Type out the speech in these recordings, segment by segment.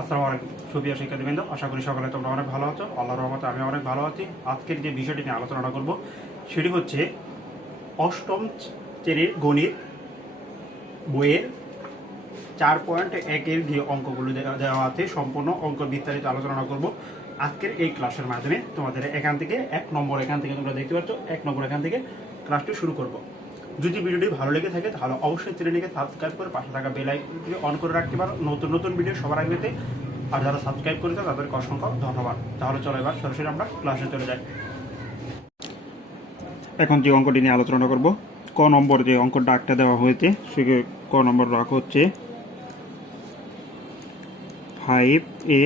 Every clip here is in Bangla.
আসসালামু আলাইকুম সুপ্রিয় শিক্ষার্থীবৃন্দ, আশা করি সকালে তোমরা অনেক ভালো আছো। আল্লাহর রহমতে আমি অনেক ভালো আছি। আজকের যে বিষয়টি নিয়ে আলোচনা করব সেটি হচ্ছে অষ্টম শ্রেণীর গণিত বইয়ের 4.1-এর যে অঙ্কগুলো দেওয়া আছে সম্পূর্ণ অঙ্ক বিস্তারিত আলোচনা করব আজকের এই ক্লাসের মাধ্যমে। তোমাদের এখান থেকে এখান থেকে তোমরা দেখতে পাচ্ছ 1 নম্বর এখান থেকে ক্লাসটি শুরু করব। যদি ভিডিওটি ভালো লেগে থাকে তাহলে অবশ্যই চ্যানেলটিকে সাবস্ক্রাইব করে পাশে থাকা বেল আইকনটিকে অন করে রাখতে পারো নতুন নতুন ভিডিও সবার আগে পেতে। আর যারা সাবস্ক্রাইব করেছে তাদেরকে অসংখ্য ধন্যবাদ। তাহলে চলো এবার সরাসরি আমরা ক্লাসে চলে যাই। এখন যে অঙ্কটি নিয়ে আলোচনা করব, ক নম্বর যে অঙ্ক ডাকটা দেওয়া হয়েছে সে ক নম্বর রাখা হচ্ছে 5a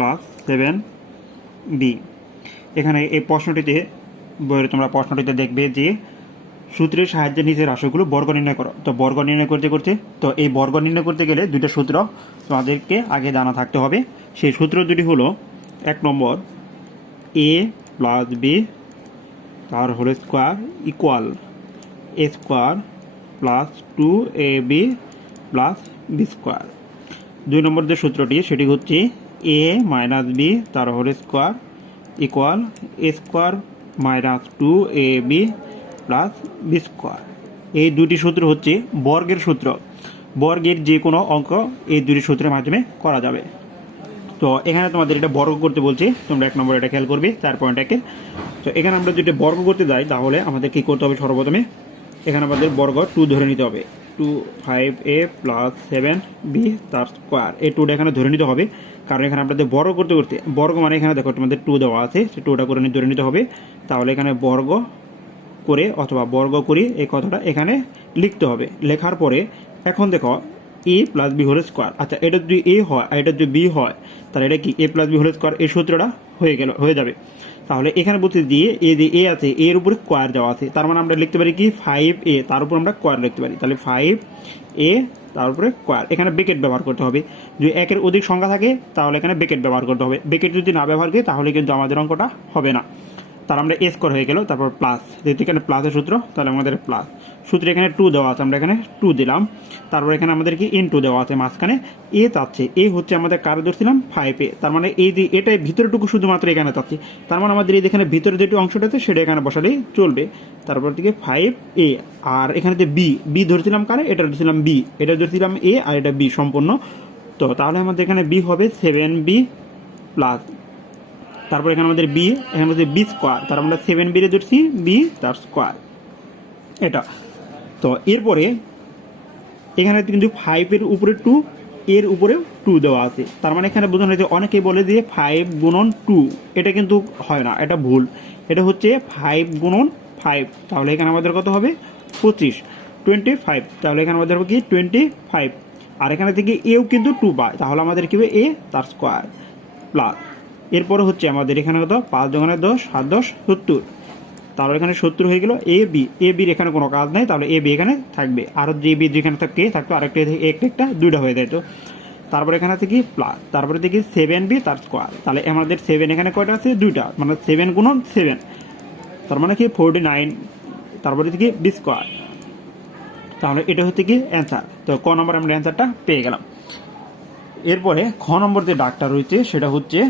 + 7b। এখানে এই প্রশ্নটিতে বইয়ের তোমরা প্রশ্নটিতে দেখবে যে সূত্রের সাহায্যে নিচের রাশিগুলো বর্গ নির্ণয় করো। তো বর্গ নির্ণয় করতে তো এই বর্গ নির্ণয় করতে গেলে দুটো সূত্র তোমাদেরকে আগে জানা থাকতে হবে। সেই সূত্র দুটি হলো 1 নম্বর a + b তার whole square equal a square + 2ab + b square. 2 নম্বর যে সূত্রটি সেটি হচ্ছে a - b তার whole square equal a square - 2ab + b square. এই দুটি সূত্র হচ্ছে বর্গের সূত্র। বর্গের যে কোনো অঙ্ক এই দুটি সূত্রের মাধ্যমে করা যাবে। তো এখানে তোমাদের এটা বর্গ করতে বলছে, তোমরা 1 নম্বর এটা খেয়াল করবে 4.1-এর। তো এখানে আমরা যদি বর্গ করতে যাই তাহলে আমাদের কী করতে হবে? সর্বপ্রথমে এখানে আমাদের বর্গ 2 ধরে নিতে হবে। 5a + 7b তার স্কোয়ার, এই 2টা এখানে ধরে নিতে হবে। কারণ এখানে আমাদের বর্গ করতে বর্গ মানে এখানে দেখো তোমাদের 2 দেওয়া আছে, সে 2টা করে ধরে নিতে হবে। তাহলে এখানে বর্গ করে অথবা বর্গ করি এই কথাটা এখানে লিখতে হবে। লেখার পরে এখন দেখো a + b হোল স্কোয়ার। আচ্ছা, এটা যদি a হয় আর এটা যদি b হয় তাহলে এটা কি a + b হোল স্কোয়ার, এই সূত্রটা হয়ে যাবে। তাহলে এখানে বলতে দিয়ে যে a আছে এর উপরে স্কোয়ার দেওয়া আছে, তার মানে আমরা লিখতে পারি কি 5a তার উপর আমরা স্কোয়ার লিখতে পারি। তাহলে 5a তার উপরে স্কোয়ার। এখানে ব্রেকেট ব্যবহার করতে হবে। যদি 1-এর অধিক সংখ্যা থাকে তাহলে এখানে ব্রেকেট ব্যবহার করতে হবে। ব্রেকেট যদি না ব্যবহার করি তাহলে কিন্তু আমাদের অঙ্কটা হবে না। তার আমরা এ স্কোয়ার হয়ে গেল, তারপর প্লাস, যেহেতু এখানে প্লাসের সূত্র তাহলে আমাদের প্লাস সূত্রে এখানে 2 দেওয়া আছে, আমরা এখানে 2 দিলাম। তারপর এখানে আমাদের কি ইনটু দেওয়া আছে, মাঝখানে এ চাচ্ছে। এ হচ্ছে আমাদের কার ধরছিলাম 5a, তার মানে এই যে এটাই ভিতরেটুকু শুধুমাত্র এখানে চাচ্ছি। তার মানে আমাদের এই এখানে ভিতরে যেটি অংশটা আছে সেটা এখানে বসালেই চলবে। তারপর থেকে 5a, আর এখানে যে বি ধরছিলাম কারে, এটা ধরছিলাম বি, এটা ধরছিলাম এ আর এটা বি সম্পূর্ণ। তো তাহলে আমাদের এখানে বি হবে 7b প্লাস, তারপর এখানে আমাদের বি, এখানে আমাদের বি স্কোয়ার, তার আমরা 7b রে ধরছি বি তার স্কোয়ার এটা। তো এরপরে এখানে কিন্তু 5-এর উপরে 2, এর উপরেও 2 দেওয়া আছে। তার মানে এখানে বোঝানো হয়েছে, অনেকেই বলে যে 5 গুণন 2, এটা কিন্তু হয় না, এটা ভুল। এটা হচ্ছে 5 গুণন 5। তাহলে এখানে আমাদের কত হবে? 25 তাহলে এখানে আমাদের হবে কি 25। আর এখানে থেকে এও কিন্তু 2 পায়, তাহলে আমাদের কি হবে এ তার স্কোয়ার প্লাস। এরপরে হচ্ছে আমাদের এখানে কত? 5 × 10 7 10 70। তাহলে এখানে 70 হয়ে গেল। এ বির এখানে কোনো কাজ নেই, তাহলে এ বি এখানে থাকবে। আর যে বি যেখানে থাকতো আরেকটা একটা 2টা হয়ে যেত। তারপরে এখানে থেকে প্লাস, তারপরে থেকে 7b তার স্কোয়ার। তাহলে আমাদের 7 এখানে কয়টা আছে? 2টা, মানে 7 গুণন 7, তার মানে কি 49। তারপরে থেকে বি স্কোয়ার। তাহলে এটা হচ্ছে কি অ্যান্সার। তো ক নম্বর আমরা অ্যান্সারটা পেয়ে গেলাম। এরপরে খ নম্বর যে ডাকটা রয়েছে সেটা হচ্ছে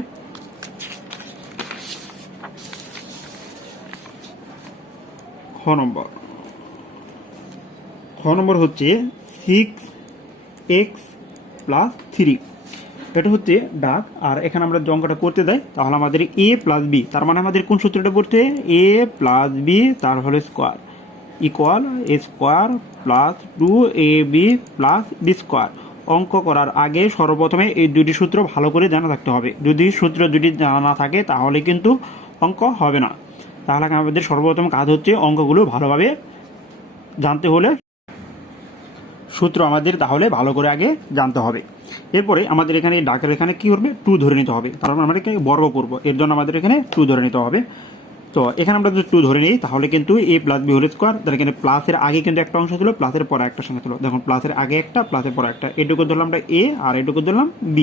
খ নম্বর হচ্ছে 6x + 3। এটা হচ্ছে ডাক। আর এখানে আমরা যে অঙ্কটা করতে যাই তাহলে আমাদের a + b, তার মানে আমাদের কোন সূত্রটা পড়তে? a + b তার whole square equal a square + 2ab + b square. অঙ্ক করার আগে সর্বপ্রথমে এই দুটি সূত্র ভালো করে জানা থাকতে হবে। যদি সূত্র দুটি জানা না থাকে তাহলে কিন্তু অঙ্ক হবে না। তাহলে আমাদের সর্বপ্রথম কাজ হচ্ছে অঙ্কগুলো ভালোভাবে জানতে হলে সূত্র আমাদের তাহলে ভালো করে আগে জানতে হবে। এরপরে আমাদের এখানে ডাকের এখানে কী করবে? 2 ধরে নিতে হবে, তারপর আমরা এখানে বর্গ করব, এর জন্য আমাদের এখানে 2 ধরে নিতে হবে। তো এখানে আমরা যদি 2 ধরে নিই তাহলে কিন্তু a + b হোল স্কোয়ার, তাহলে এখানে প্লাসের আগে কিন্তু একটা অংশ ছিল, প্লাসের পরে একটা সংখ্যা ছিল। দেখুন প্লাসের আগে একটা, প্লাসের পরে একটা, এটুকু ধরলাম আমরা a আর এটুকু ধরলাম b।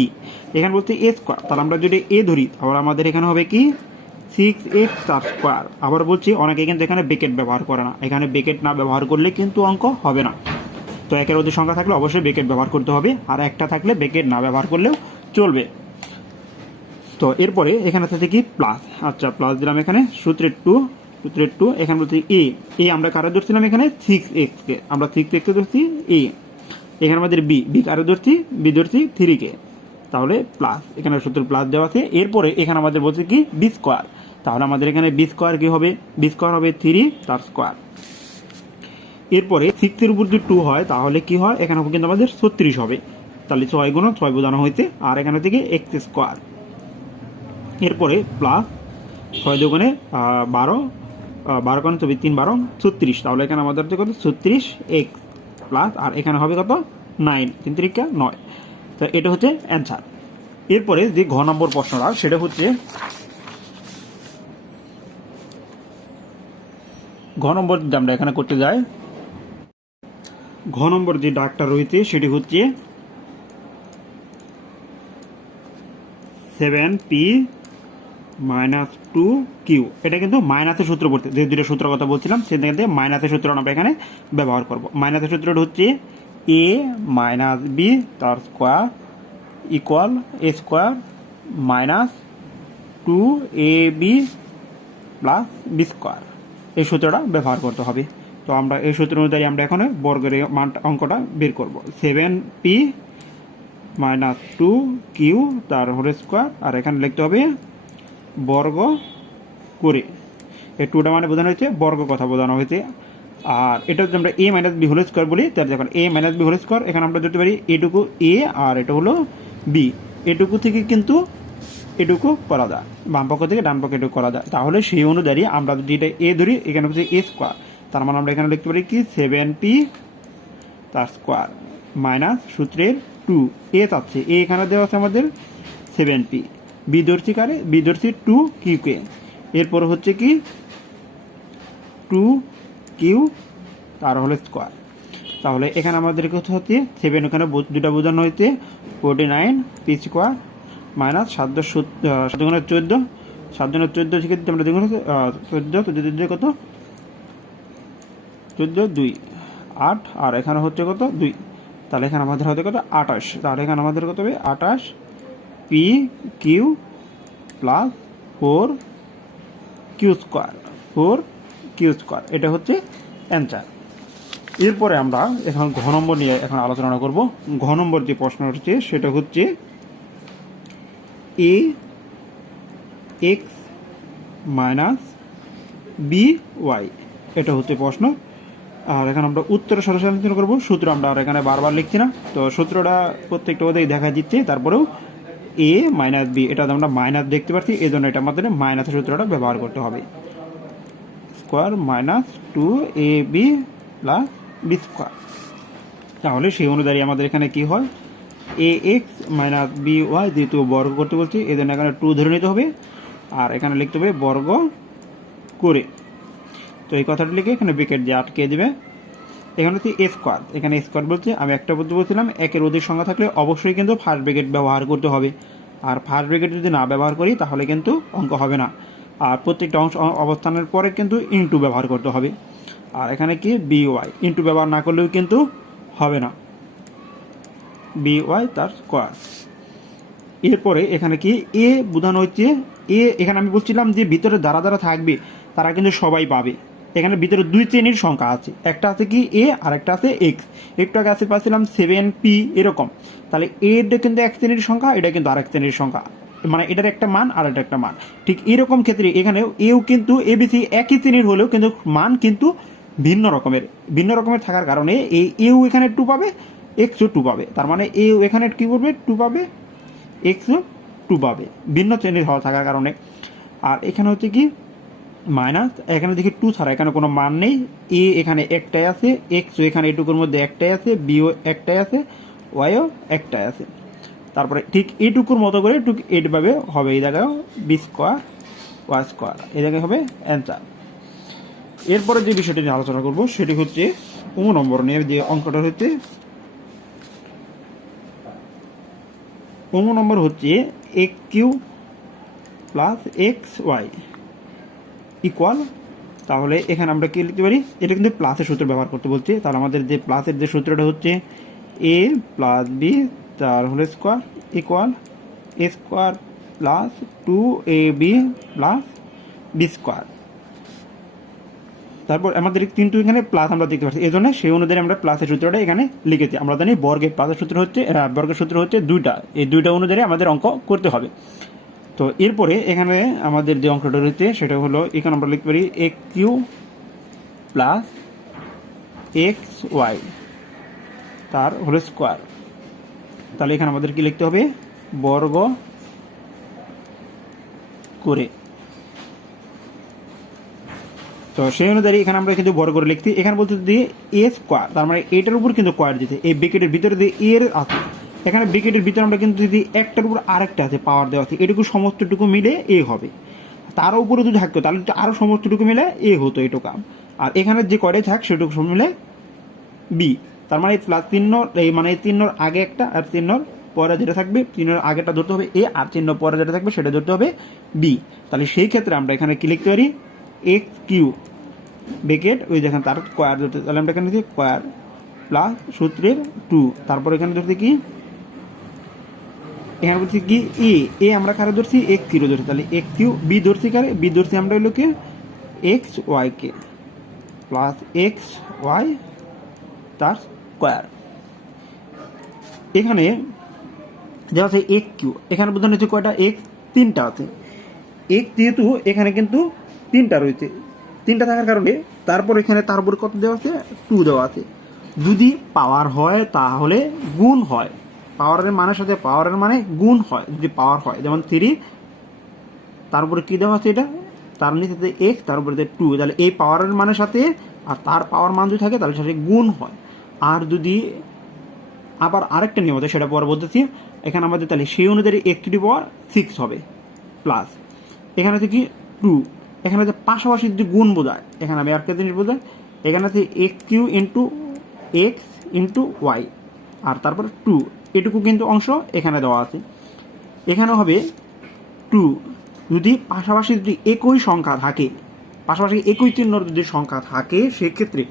এখানে বলতে a স্কোয়ার, তাহলে আমরা যদি a ধরি তাহলে আমাদের এখানে হবে কি 6x তার স্কোয়ার। আবার বলছি অনেকে কিন্তু এখানে ব্রেকেট ব্যবহার করে না, এখানে ব্রেকেট না ব্যবহার করলে কিন্তু অঙ্ক হবে না। তো একের অধিক সংখ্যা থাকলে অবশ্যই ব্র্যাকেট ব্যবহার করতে হবে, আর একটা থাকলে ব্র্যাকেট না ব্যবহার করলেও চলবে। তো এরপরে এখানে থাকে কি প্লাস, আচ্ছা প্লাস দিলাম এখানে সূত্রের টু এখানে বলছি এ আমরা কারে ধরছিলাম এখানে 6x কে, আমরা 6x কে ধরছি এ, এখানে আমাদের বি কারে ধরছি ধরছি 3 কে, তাহলে প্লাস এখানে সূত্র প্লাস দেওয়া আছে। এরপরে এখানে আমাদের বলছে কি বি স্কোয়ার, তাহলে আমাদের এখানে বি স্কোয়ার কি হবে, বি স্কোয়ার হবে 3 তার স্কোয়ার। এরপরে 6 এর উপর যদি 2 হয় তাহলে কি হয়, এখানে কিন্তু আমাদের 36 হবে, তাহলে 6 গুণ 6 বোঝানো হয়েছে, আর এখানে থেকে x স্কোয়ার। এরপরে প্লাস 6 দুগুণে 12, 12 কারণ 3 12 36, তাহলে এখানে আমাদের কত 36x প্লাস, আর এখানে হবে কত 9, 3 3 9। তো এটা হচ্ছে অ্যান্সার। এরপরে যে ঘ নম্বর প্রশ্নটা সেটা হচ্ছে ঘ নম্বর যদি আমরা এখানে করতে যাই, ঘ নম্বর যে ডাকটা রয়েছে সেটি হচ্ছে 7p - 2q। এটা কিন্তু মাইনাসের সূত্র পড়তে, যে দুটো সূত্রের কথা বলছিলাম সেখান থেকে মাইনাসের সূত্র আমরা এখানে ব্যবহার করব। মাইনাসের সূত্রটা হচ্ছে a - b তার square equal a square minus 2ab plus B square, এই সূত্রটা ব্যবহার করতে হবে। তো আমরা এই সূত্র অনুযায়ী আমরা এখন বর্গের মান অঙ্কটা বের করব। 7p - 2q তার হোল স্কোয়ার, আর এখানে লিখতে হবে বর্গ করে, এই টুটা মানে বোঝানো হয়েছে বর্গ কথা বোঝানো হয়েছে। আর এটা যদি আমরা a - b হোল স্কোয়ার বলি, তাহলে দেখুন a - b হোল স্কোয়ার এখানে আমরা ধরতে পারি এটুকু a আর এটা হলো b, এটুকু থেকে কিন্তু এটুকু করা যায়, বাম পক্ষ থেকে ডান পক্ষে এটুকু করা যায়, তাহলে সেই অনুযায়ী আমরা যদি এটা a ধরি এখানে হচ্ছে a স্কোয়ার, তার মানে আমরা এখানে লিখতে পারি কি 7p তার স্কোয়ার মাইনাস সূত্রের 2 a চাচ্ছে, a এখানে দেওয়া আছে আমাদের 7p, বি ধরছি কারে বি ধরছি 2q কে, এরপর হচ্ছে কি 2q তার হোল স্কোয়ার। তাহলে এখানে আমাদের হচ্ছে 7 এখানে দুটা বোঝানো হয়েছে 49p স্কোয়ার মাইনাস 7 গুণে 14, 7 গুণে 14 থেকে আমরা দেখুন 14 কত 14 2 8, আর এখানে হচ্ছে কত 2, তাহলে এখানে আমাদের হতে কত 28, তাহলে এখানে আমাদের কত হবে 28p Q plus 4q square, এটা হচ্ছে অ্যান্সার। এরপরে আমরা এখন ঘ নম্বর নিয়ে এখন আলোচনা করব। ঘ নম্বর যে প্রশ্ন হচ্ছে সেটা হচ্ছে ax - by, এটা হচ্ছে প্রশ্ন। আর এখন আমরা উত্তরে সরাসরি আলোচনা করবো, সূত্র আমরা আর এখানে বারবার লিখছি না, তো সূত্রটা প্রত্যেকটা ওদের দেখা দিচ্ছে, তারপরেও a - b এটা আমরা মাইনাস দেখতে পাচ্ছি, এই জন্য এটা আমাদের মাইনাসের সূত্রটা ব্যবহার করতে হবে, square minus 2ab plus B square. তাহলে সেই অনুযায়ী আমাদের এখানে কি হয় ax - by, যেহেতু বর্গ করতে বলছি এই জন্য এখানে 2 ধরে নিতে হবে, আর এখানে লিখতে হবে বর্গ করে। তো এই কথাটা লিখে এখানে ব্র্যাকেট দিয়ে আটকে দেবে। এখানে হচ্ছে এ স্কোয়ার, এখানে স্কোয়ার বলছে, আমি একটা বলতে বলছিলাম একের অধিক সংখ্যা থাকলে অবশ্যই কিন্তু ফার্স্ট ব্র্যাকেট ব্যবহার করতে হবে, আর ফার্স্ট ব্র্যাকেট যদি না ব্যবহার করি তাহলে কিন্তু অঙ্ক হবে না, আর প্রত্যেকটা অবস্থানের পরে কিন্তু ইনটু ব্যবহার করতে হবে। আর এখানে কি by, ইনটু ব্যবহার না করলেও কিন্তু হবে না, by তার স্কোয়ার। এরপরে এখানে কি এ বোঝানো হচ্ছে এখানে আমি বলছিলাম যে ভিতরে যারা থাকবে তারা কিন্তু সবাই পাবে, এখানে ভিতরে 2 শ্রেণীর সংখ্যা আছে, একটা আছে কি এ আর একটা আছে এক্স, একটু আগে আছে পাচ্ছিলাম 7p এরকম, তাহলে এটা কিন্তু এক শ্রেণীর সংখ্যা, এটা কিন্তু আরেক শ্রেণীর সংখ্যা, মানে এটার একটা মান আর এটা একটা মান, ঠিক এরকম ক্ষেত্রে এখানেও এও কিন্তু এবিসি একই শ্রেণীর হলেও কিন্তু মান কিন্তু ভিন্ন রকমের থাকার কারণে এই এও এখানে 2 পাবে, এক্সও 2 পাবে, তার মানে এও এখানে কি করবে 2 পাবে, এক্সও 2 পাবে, ভিন্ন শ্রেণীর হওয়া থাকার কারণে। আর এখানে হচ্ছে কি মাইনাস, এখানে দেখি 2 ছাড়া এখানে কোনো মান নেই, এ এখানে একটাই আছে, এক্সও এখানে এটুকুর মধ্যে একটাই আছে, বিও একটাই আছে, ওয়াইও একটাই আছে, তারপরে ঠিক এটুকুর মতো করে ঠিক এইভাবে হবে, এই জায়গায় বি স্কোয়ার ওয়াই স্কোয়ার, এই জায়গায় হবে অ্যান্সার। এরপরে যে বিষয়টি নিয়ে আলোচনা করবো সেটি হচ্ছে 15 নম্বর নিয়ে, যে অঙ্কটা হচ্ছে 15 নম্বর হচ্ছে x³ প্লাস xy ইকুয়াল, তাহলে এখানে আমরা কি লিখতে পারি, এটা কিন্তু প্লাসের সূত্র ব্যবহার করতে বলছি। তাহলে আমাদের যে প্লাসের যে সূত্রটা হচ্ছে এ প্লাস বি তার whole square equal A square plus 2ab plus B square. তারপর আমাদের কিন্তু এখানে প্লাস আমরা দেখতে পাচ্ছি, এই জন্য সেই অনুযায়ী আমরা প্লাসের সূত্রটা এখানে লিখেছি। আমরা জানি বর্গের প্লাসের সূত্র হচ্ছে বর্গের সূত্র হচ্ছে 2টা, এই 2টা অনুযায়ী আমাদের অঙ্ক করতে হবে। তো এরপরে এখানে আমাদের যে অঙ্কটা রয়েছে সেটা হলো, এখানে আমরা লিখতে পারি x q plus x y তার হোল স্কোয়ার। তাহলে এখানে আমাদের কি লিখতে হবে, বর্গ করে। তো সেই অনুযায়ী এখানে আমরা কিন্তু বড় করে লিখছি। এখানে বলতে দিয়ে এ স্কোয়ার, তার মানে এটার উপর কিন্তু স্কোয়ার দিতে, এই ব্র্যাকেটের ভিতরে দিয়ে এর আছে, এখানে ব্র্যাকেটের ভিতরে আমরা কিন্তু যদি একটার উপর আরেকটা আছে পাওয়ার দেওয়া আছে, এটুকু সমস্তটুকু মিলে এ হবে। তার উপরে যদি থাকতো তাহলে আরও সমস্তটুকু মিলে এ হতো এটুকু। আর এখানে যে কয়টাই থাক সেটুকু সব মিলে বি। তার মানে প্লাস চিহ্ন, এই মানে চিহ্নর আগে একটা আর চিহ্নর পরে যেটা থাকবে, চিহ্নের আগেটা ধরতে হবে এ, আর চিহ্ন পরে যেটা থাকবে সেটা ধরতে হবে বি। তাহলে সেই ক্ষেত্রে আমরা এখানে কি লিখতে পারি, এক্স কিউ ব্র্যাকেট ওই দেখেন তার স্কোয়ার ধরতে, তাহলে আমরা এখানে লিখি স্কোয়ার প্লাস সূত্রের 2। তারপর এখানে ধরছি কি, এখানে বলছি কি এ আমরা কারে ধরছি, এক্স কিউ ধরছি। তাহলে এক্স কিউ বি ধরছি কারে, বি ধরছি আমরা হলো কি x Y k plus x y তার স্কোয়ার। এখানে দেওয়া আছে এক্স কিউ, এখানে বোঝানো হচ্ছে কয়টা এক্স, 3টা আছে। এক্স যেহেতু এখানে কিন্তু 3টা রয়েছে, 3টা থাকার কারণে তারপর এখানে তার উপর কত দেওয়া আছে, 2 দেওয়া আছে। যদি পাওয়ার হয় তাহলে গুণ হয়, পাওয়ারের মানের সাথে পাওয়ারের মানে গুণ হয়। যদি পাওয়ার হয় যেমন 3, তার উপরে কী দেওয়া আছে এটা, তার নিচে এক্স, তার উপরে 2, তাহলে এই পাওয়ারের মানের সাথে আর তার পাওয়ার মান যদি থাকে তাহলে সাথে গুণ হয়। আর যদি আবার আরেকটা নিয়ম আছে সেটা পরে বলতেছি। এখানে আমাদের তাহলে সেই অনুযায়ী এক্স টু দি পাওয়ার 6 হবে প্লাস এখানে হচ্ছে কি 2, এখানে যে পাশাপাশি যদি গুণ বোঝায়, এখানে আমি একটা জিনিস বোঝাই, এখানে আছে X Q into X into Y আর তারপর 2, এটুকু কিন্তু অংশ এখানে দেওয়া আছে। এখানে হবে 2, যদি পাশাপাশি যদি একই সংখ্যা থাকে, পাশাপাশি একই চিহ্নর যদি সংখ্যা থাকে সেক্ষেত্রে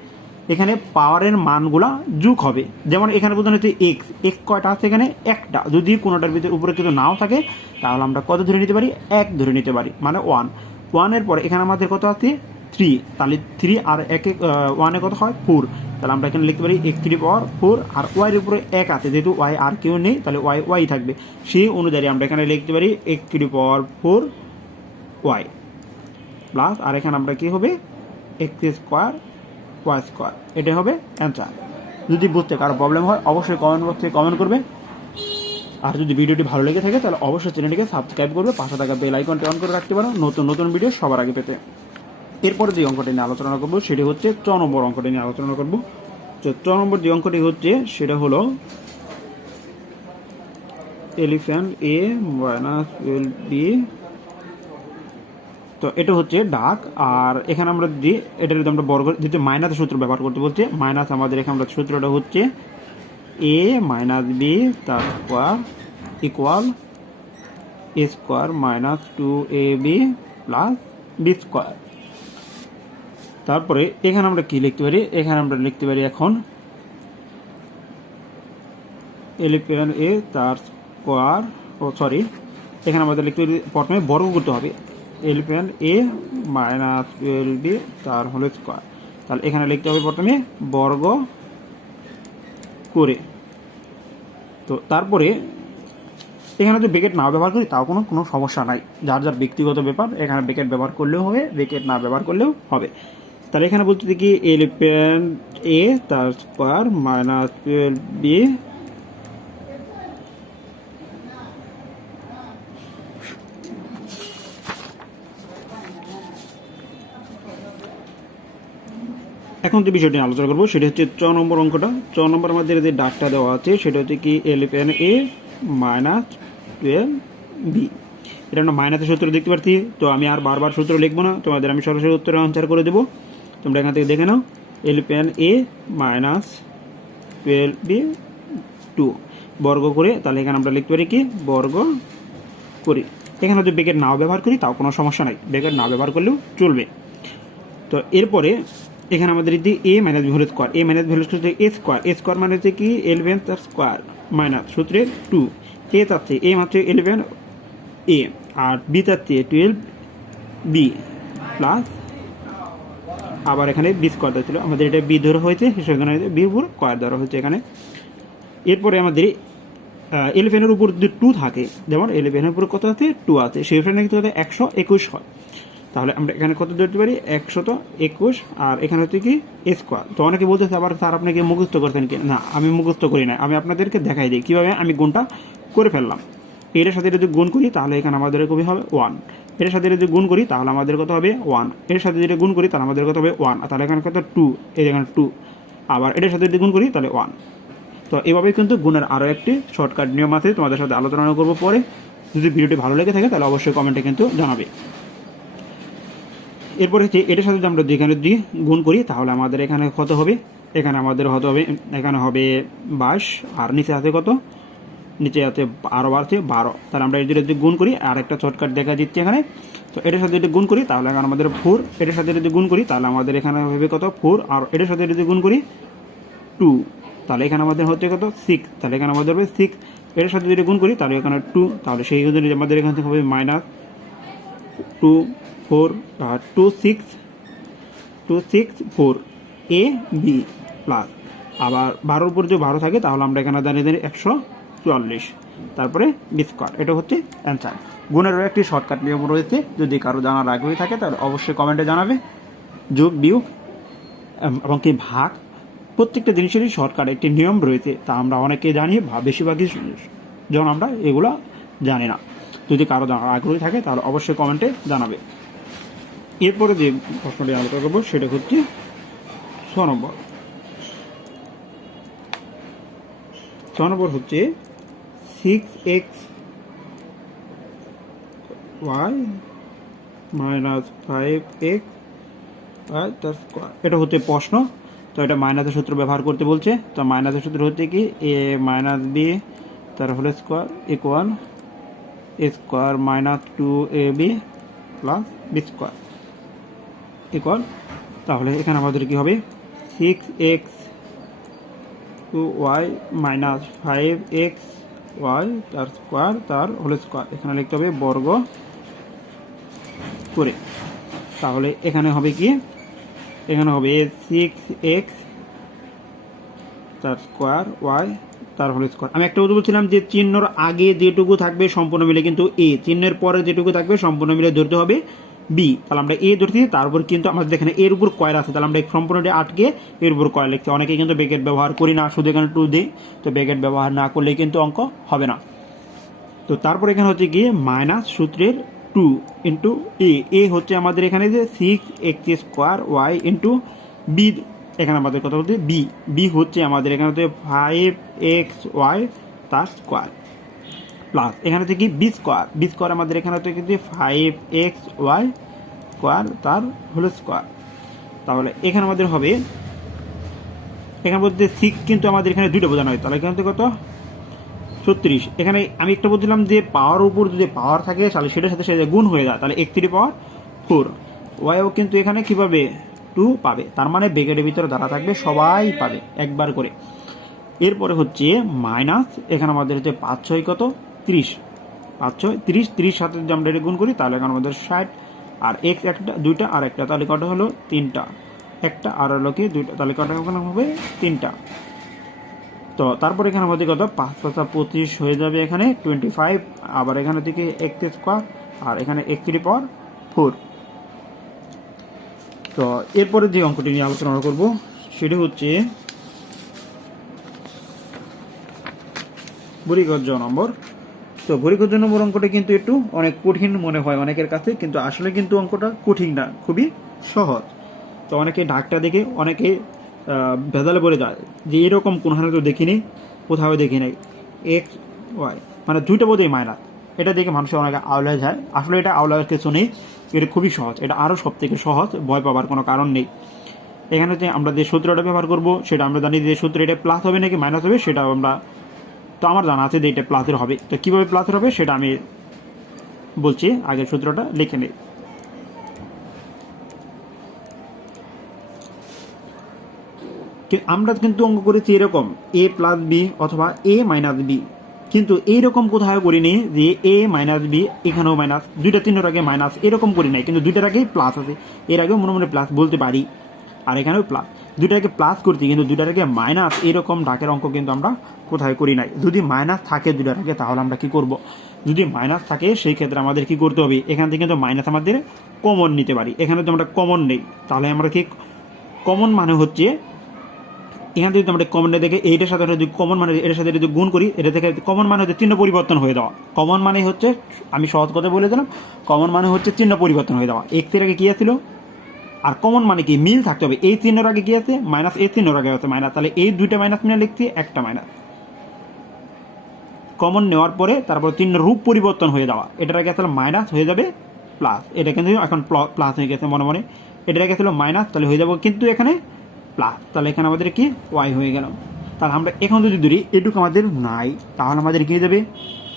এখানে পাওয়ারের মানগুলা যোগ হবে। যেমন এখানে বোঝানো হচ্ছে এক্স, এক্স কয়টা আছে এখানে একটা, যদি কোনোটার ভিতরে উপরে কিছু নাও থাকে তাহলে আমরা কত ধরে নিতে পারি, 1 ধরে নিতে পারি, মানে 1। 1-এর পরে এখানে আমাদের কত আছে 3, তাহলে 3 আর 1-এ কত হয় 4, তাহলে আমরা এখানে লিখতে পারি এক্স টু দি পাওয়ার 4। আর ওয়াইয়ের উপরে 1 আছে, যেহেতু ওয়াই আর কেউ নেই তাহলে ওয়াই থাকবে, সেই অনুযায়ী আমরা এখানে লিখতে পারি X to the power 4 Y plus, আর এখানে আমরা কি হবে এক্স স্কোয়ার ওয়াই স্কোয়ার, এটাই হবে অ্যান্সার। যদি বুঝতে কারো প্রবলেম হয় অবশ্যই কমেন্ট বক্সে কমেন্ট করবে। আর যদি ভিডিওটি ভালো লেগে থাকে তাহলে অবশ্যই চ্যানেলটিকে সাবস্ক্রাইব করবে, পাশে থাকা বেল আইকনটি অন করে রাখতে পারো নতুন নতুন ভিডিও সবার আগে পেতে। এরপরে যে অঙ্কটি নিয়ে আলোচনা করবো সেটি হচ্ছে 6 নম্বর অঙ্কটি নিয়ে আলোচনা করবো। তো 6 নম্বর যে অঙ্কটি হচ্ছে সেটা হলো এলিফ্যান্ট এ মাইনাস বি। তো এটা হচ্ছে ডাক, আর এখানে আমরা যদি এটা যদি আমরা বর্গ যেহেতু মাইনাসের সূত্র ব্যবহার করতে বলছে, মাইনাস আমাদের এখানে আমরা সূত্রটা হচ্ছে এ মাইনাস বি তার square equal A square minus 2ab plus B square. তারপরে এখানে আমরা কি লিখতে পারি, এখানে আমরা লিখতে পারি এখন এলিফ্যান্ট এ তার স্কোয়ার, এখানে আমাদের লিখতে পারি প্রথমে বর্গ করতে হবে এলিফ্যান্ট এ মাইনাস 12b তার হোল স্কোয়ার। তাহলে এখানে লিখতে হবে প্রথমে বর্গ করে। তো তারপরে এখানে যদি ব্র্যাকেট না ব্যবহার করি তাও কোনো সমস্যা নাই, যার যার ব্যক্তিগত ব্যাপার, এখানে ব্র্যাকেট ব্যবহার করলেও হবে, ব্র্যাকেট না ব্যবহার করলেও হবে। তাহলে এখানে বলতে কি এলিফ্যান্ট এ তার স্কোয়ার মাইনাস 12b এখন যে বিষয়টি আলোচনা করবো সেটা হচ্ছে 6 নম্বর অঙ্কটা। 6 নম্বর আমাদের যে ডাকটা দেওয়া আছে সেটা হচ্ছে কি এলিফ্যান্ট এ মাইনাস 12b, এটা আমরা মাইনাসের সূত্র দেখতে পাচ্ছি। তো আমি আর বারবার সূত্র লিখবো না, তোমাদের আমি সরাসরি উত্তরে আনসার করে দেবো, তোমরা এখান থেকে দেখে নাও। এলিফ্যান্ট এ মাইনাস 12b 2 বর্গ করে, তাহলে এখানে আমরা লিখতে পারি কি বর্গ করি। এখানে যদি ব্র্যাকেট নাও ব্যবহার করি তাও কোনো সমস্যা নাই, ব্র্যাকেট না ব্যবহার করলেও চলবে। তো এরপরে এখানে আমাদের যদি এ মাইনাস বি হোল স্কোয়ার, এ মাইনাস বি হোল স্কোয়ার এ স্কোয়ার, এ স্কোয়ার মানে হচ্ছে কি 11 তার স্কোয়ার মাইনাস সূত্রের 2, এ চাচ্ছে এ মাত্র 11 এ, আর বি চাচ্ছে 12 বি প্লাস আবার এখানে বি স্কোয়ার ছিল, আমাদের এটা বি ধরা হয়েছে সেখানে বি উপর স্কোয়ার ধরা হয়েছে এখানে। এরপরে আমাদের 11-এর উপর যদি 2 থাকে, যেমন 11-এর উপর কত আছে 2 আছে, সেখানে কিন্তু 121 হয়। তাহলে আমরা এখানে কত ধরতে পারি 121, আর এখানে হচ্ছে কি এ স্কোয়ার। তো অনেকে বলতেছে আবার স্যার আপনি কি মুখস্থ করতেন কি? না, আমি মুখস্থ করি না, আমি আপনাদেরকে দেখাই দিই কীভাবে আমি গুণটা করে ফেললাম। এটার সাথে যদি গুণ করি তাহলে এখানে আমাদের কবি হবে 1, এর সাথে যদি গুণ করি তাহলে আমাদের কত হবে 1, এর সাথে যদি গুণ করি তাহলে আমাদের কত হবে 1, তাহলে এখানে কত 2, এই এখানে 2, আবার এটার সাথে যদি গুণ করি তাহলে 1। তো এভাবেই কিন্তু গুণের আরও একটি শর্টকাট নিয়ম আছে, তোমাদের সাথে আলোচনা করবো পরে। যদি ভিডিওটি ভালো লেগে থাকে তাহলে অবশ্যই কমেন্টে কিন্তু জানাবে। এরপরে হচ্ছে এটার সাথে যদি আমরা যেখানে যদি গুণ করি তাহলে আমাদের এখানে কত হবে, এখানে আমাদের হতে হবে এখানে হবে 22, আর নিচে আছে কত, নিচে আছে 12 আছে 12। তাহলে আমরা যদি গুণ করি, আর একটা শর্টকাট দেখা দিচ্ছি এখানে। তো এটার সাথে যদি গুণ করি তাহলে এখানে আমাদের 4, এটার সাথে যদি গুণ করি তাহলে আমাদের এখানে হবে কত 4, আর এটার সাথে যদি গুণ করি 2, তাহলে এখানে আমাদের হচ্ছে কত 6, তাহলে এখানে আমাদের হবে 6, এটার সাথে যদি গুণ করি তাহলে এখানে 2, তাহলে সেই যদি আমাদের এখান থেকে হবে -2 4 2 6 2 6 4 এ বি প্লাস আবার 12-এর উপর যে 12 থাকে তাহলে আমরা এখানে জানি 144, তারপরে বি স্কোয়ার। এটা হচ্ছে অ্যান্সার। গুণেরও একটি শর্টকাট নিয়ম রয়েছে, যদি কারো জানার আগ্রহী থাকে তাহলে অবশ্যই কমেন্টে জানাবে। যোগ বিয়োগ এবং কি ভাগ প্রত্যেকটা জিনিসেরই শর্টকাট একটি নিয়ম রয়েছে, তা আমরা অনেকে জানি, বেশিরভাগই যেমন আমরা এগুলো জানি না। যদি কারো জানার আগ্রহী থাকে তাহলে অবশ্যই কমেন্টে জানাবে। এরপরে যে প্রশ্নটি আলোচনা করবো সেটা হচ্ছে 6 নম্বর। 6 নম্বর হচ্ছে 6x y minus 5x y তার স্কোয়ার। এটা হচ্ছে প্রশ্ন। তো এটা মাইনাসের সূত্র ব্যবহার করতে বলছে। তো মাইনাসের সূত্র হচ্ছে কি a মাইনাস b তার whole square equal a square minus 2ab plus b square equal. তাহলে এখানে আমাদের কি হবে 6x y minus 5x y তার স্কোয়ার তার হোল স্কোয়ার, এখানে লিখতে হবে বর্গ করে। তাহলে এখানে হবে কি, এখানে হবে 6x তার স্কোয়ার y তার হোল স্কোয়ার। আমি একটা কথা বলছিলাম যে চিহ্নর আগে যেটুকু থাকবে সম্পূর্ণ মিলে কিন্তু a, চিহ্নের পরে যেটুকু থাকবে সম্পূর্ণ মিলে ধরতে হবে b। তাহলে আমরা a ধরছি, তারপর কিন্তু আমাদের এখানে এর উপর কয়ের আছে, তাহলে আমরা সম্পূর্ণটি আটকে এর উপর কয় লিখছি। অনেকে কিন্তু ব্র্যাকেট ব্যবহার করি না, শুধু এখানে 2 দিই। তো ব্র্যাকেট ব্যবহার না করলে কিন্তু অঙ্ক হবে না। তো তারপর এখানে হচ্ছে গিয়ে মাইনাস সূত্রের 2 ইন্টু এ হচ্ছে আমাদের এখানে যে 6x square y into B, এখানে আমাদের কথা বলতে বি হচ্ছে আমাদের এখানে হচ্ছে 5xy তার স্কোয়ার প্লাস এখানে হচ্ছে কি বি স্কোয়ার আমাদের এখানে হচ্ছে কি 5xy স্কোয়ার তার হোল স্কোয়ার। তাহলে এখানে আমাদের হবে, এখানে বলতে 6 কিন্তু আমাদের এখানে দুইটা বোঝানো হয়, তাহলে এখানে কত 36। এখানে আমি একটা বলছিলাম যে পাওয়ার উপর যদি পাওয়ার থাকে তাহলে সেটার সাথে সেটা গুণ হয়ে যায়, তাহলে 1/4 ওয়াইও কিন্তু এখানে কি পাবে 2 পাবে, তার মানে ব্র্যাকেটের ভিতরে দ্বারা থাকবে সবাই পাবে একবার করে। এরপরে হচ্ছে মাইনাস এখানে আমাদের হচ্ছে 5-6 কত 30, 5-6 30 সাথে যদি আমরা এটা গুণ করি তাহলে এখানে আমাদের 60, আর এক্স একটা দুইটা আর একটা, তাহলে কটা হলো 3টা, একটা আর হলো কি 2টা, তাহলে কটা হবে 3টা। তো তারপর এখানে আমাদের কত 5-5-25 হয়ে যাবে, এখানে 25, আবার এখানে থেকে x স্কোয়ার আর এখানে x⁴। তো এরপরে যে অঙ্কটি নিয়ে আলোচনা করব সেটা হচ্ছে ভূরিগজ্জ নম্বর। তো ভূরিগজ্জ নম্বর অঙ্কটা কিন্তু একটু অনেক কঠিন মনে হয় অনেকের কাছে, কিন্তু আসলে কিন্তু অঙ্কটা কঠিন না, খুবই সহজ। তো অনেকে ডাকটা দেখে অনেকে ভেজালে বলে যায় যে এরকম কোনখানে তো দেখিনি, কোথাও দেখি নাই এক্স ওয়াই মানে দুইটা বোধহয় মাইনাস, এটা দেখে মানুষের অনেকে আওলায় যায়। আসলে এটা আওলার কিছু নেই, এটা খুবই সহজ, এটা আরও সব থেকে সহজ, ভয় পাবার কোনো কারণ নেই। এখানে যে আমরা যে সূত্রটা ব্যবহার করব সেটা আমরা জানি যে সূত্র এটা প্লাস হবে নাকি মাইনাস হবে সেটা আমরা, তো আমার জানা আছে যে এটা প্লাসের হবে। তো কীভাবে প্লাসের হবে সেটা আমি বলছি, আগের সূত্রটা লিখে নেই। আমরা কিন্তু অঙ্ক করেছি এরকম এ প্লাস বি অথবা এ মাইনাস বি, কিন্তু এইরকম কোথাও করিনি যে এ মাইনাস বি এখানেও মাইনাস, দুইটা চিহ্নের আগে মাইনাস এরকম করি নাই, কিন্তু দুইটার আগেই প্লাস আছে, এর আগেও মনে মনে প্লাস বলতে পারি, আর এখানেও প্লাস, দুইটাকে প্লাস করছি কিন্তু দুইটার আগে মাইনাস, এরকম ডাকের অঙ্ক কিন্তু আমরা কোথায় করি নাই। যদি মাইনাস থাকে দুইটার আগে তাহলে আমরা কি করব, যদি মাইনাস থাকে সেই ক্ষেত্রে আমাদের কি করতে হবে, এখান থেকে কিন্তু মাইনাস আমাদের কমন নিতে পারি, এখানে তো আমরা কমন নেই, তাহলে আমরা কি কমন মানে হচ্ছে এখান থেকে আমরা কমন দেখে এইটার সাথে যদি কমন মানে এটার সাথে যদি গুণ করি, এটা থেকে কমন মানে হচ্ছে চিহ্ন পরিবর্তন হয়ে যাওয়া। কমন মানে হচ্ছে, আমি সহজ কথা বলে দিলাম, কমন মানে হচ্ছে চিহ্ন পরিবর্তন হয়ে যাওয়া। এক্স এর আগে কি আছিল, আর কমন মানে কি মিল থাকতে হবে, এই চিহ্নের আগে কি আছে মাইনাস, এই চিহ্নের আগে আছে মাইনাস, তাহলে এই দুইটা মাইনাস মিলে লিখছি একটা মাইনাস, কমন নেওয়ার পরে তারপর চিহ্ন রূপ পরিবর্তন হয়ে যাওয়া, এটার আগে আসলে মাইনাস হয়ে যাবে প্লাস, এটা কিন্তু এখন প্লাস হয়ে গেছে মনে মনে, এটার আগে ছিল মাইনাস তাহলে হয়ে যাবো কিন্তু এখানে প্লাস, তাহলে এখানে আমাদের কি ওয়াই হয়ে গেল। তাহলে আমরা এখন যদি ধরি এটুকু আমাদের নাই, তাহলে আমাদের কি হয়ে যাবে,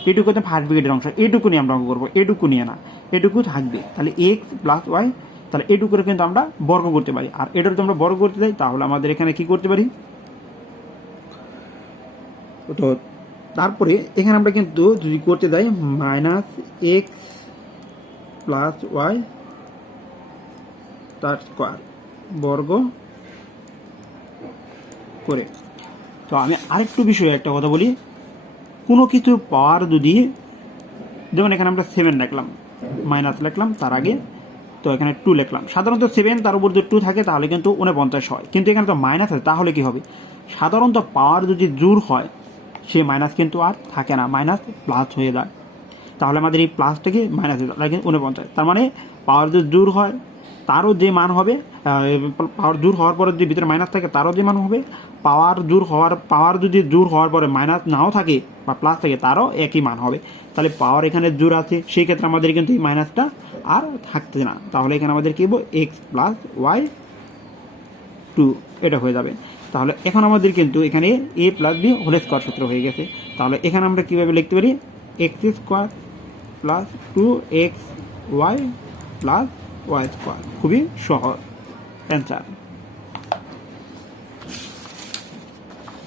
এটুকু হচ্ছে ফার্স্ট ব্র্যাকেটের অংশ, এটুকু নিয়ে আমরা অঙ্ক করবো, এটুকু নিয়ে না, এটুকু থাকবে, তাহলে এক্স প্লাস ওয়াই, তাহলে এটুকু করে কিন্তু আমরা বর্গ করতে পারি, আর এটা যদি আমরা বর্গ করতে যাই তাহলে আমাদের এখানে কি করতে পারি, তো তারপরে এখানে আমরা কিন্তু যদি করতে যাই মাইনাস এক্স প্লাস ওয়াই তার স্কোয়ার বর্গ করে। তো আমি আরেকটু বিষয়ে একটা কথা বলি, কোনো কিছু পাওয়ার যদি, যেমন এখানে আমরা 7 লিখলাম, মাইনাস লিখলাম তার আগে, তো এখানে 2 লিখলাম, সাধারণত 7 তার উপর যদি 2 থাকে তাহলে কিন্তু 49 হয়, কিন্তু এখানে তো মাইনাস আছে, তাহলে কি হবে, সাধারণত পাওয়ার যদি জোর হয় সে মাইনাস কিন্তু আর থাকে না, মাইনাস প্লাস হয়ে যায়, তাহলে আমাদের এই প্লাসটা কি মাইনাস হয়ে যায় 49, তার মানে পাওয়ার যদি জোর হয় তারও যে মান হবে, পাওয়ার জোর হওয়ার পরে যদি ভিতরে মাইনাস থাকে তারও যে মান হবে, পাওয়ার যদি জোর হওয়ার পরে মাইনাস নাও থাকে বা প্লাস থাকে তারও একই মান হবে, তাহলে পাওয়ার এখানে জোর আছে, সেই ক্ষেত্রে আমাদের কিন্তু এই মাইনাসটা আর থাকছে না, তাহলে এখানে আমাদের কি হবে এক্স প্লাস ওয়াই 2 এটা হয়ে যাবে। তাহলে এখন আমাদের কিন্তু এখানে a plus B whole square সূত্র হয়ে গেছে, তাহলে এখানে আমরা কীভাবে লিখতে পারি, x square plus 2x y plus y square, খুবই সহজ অ্যান্সার।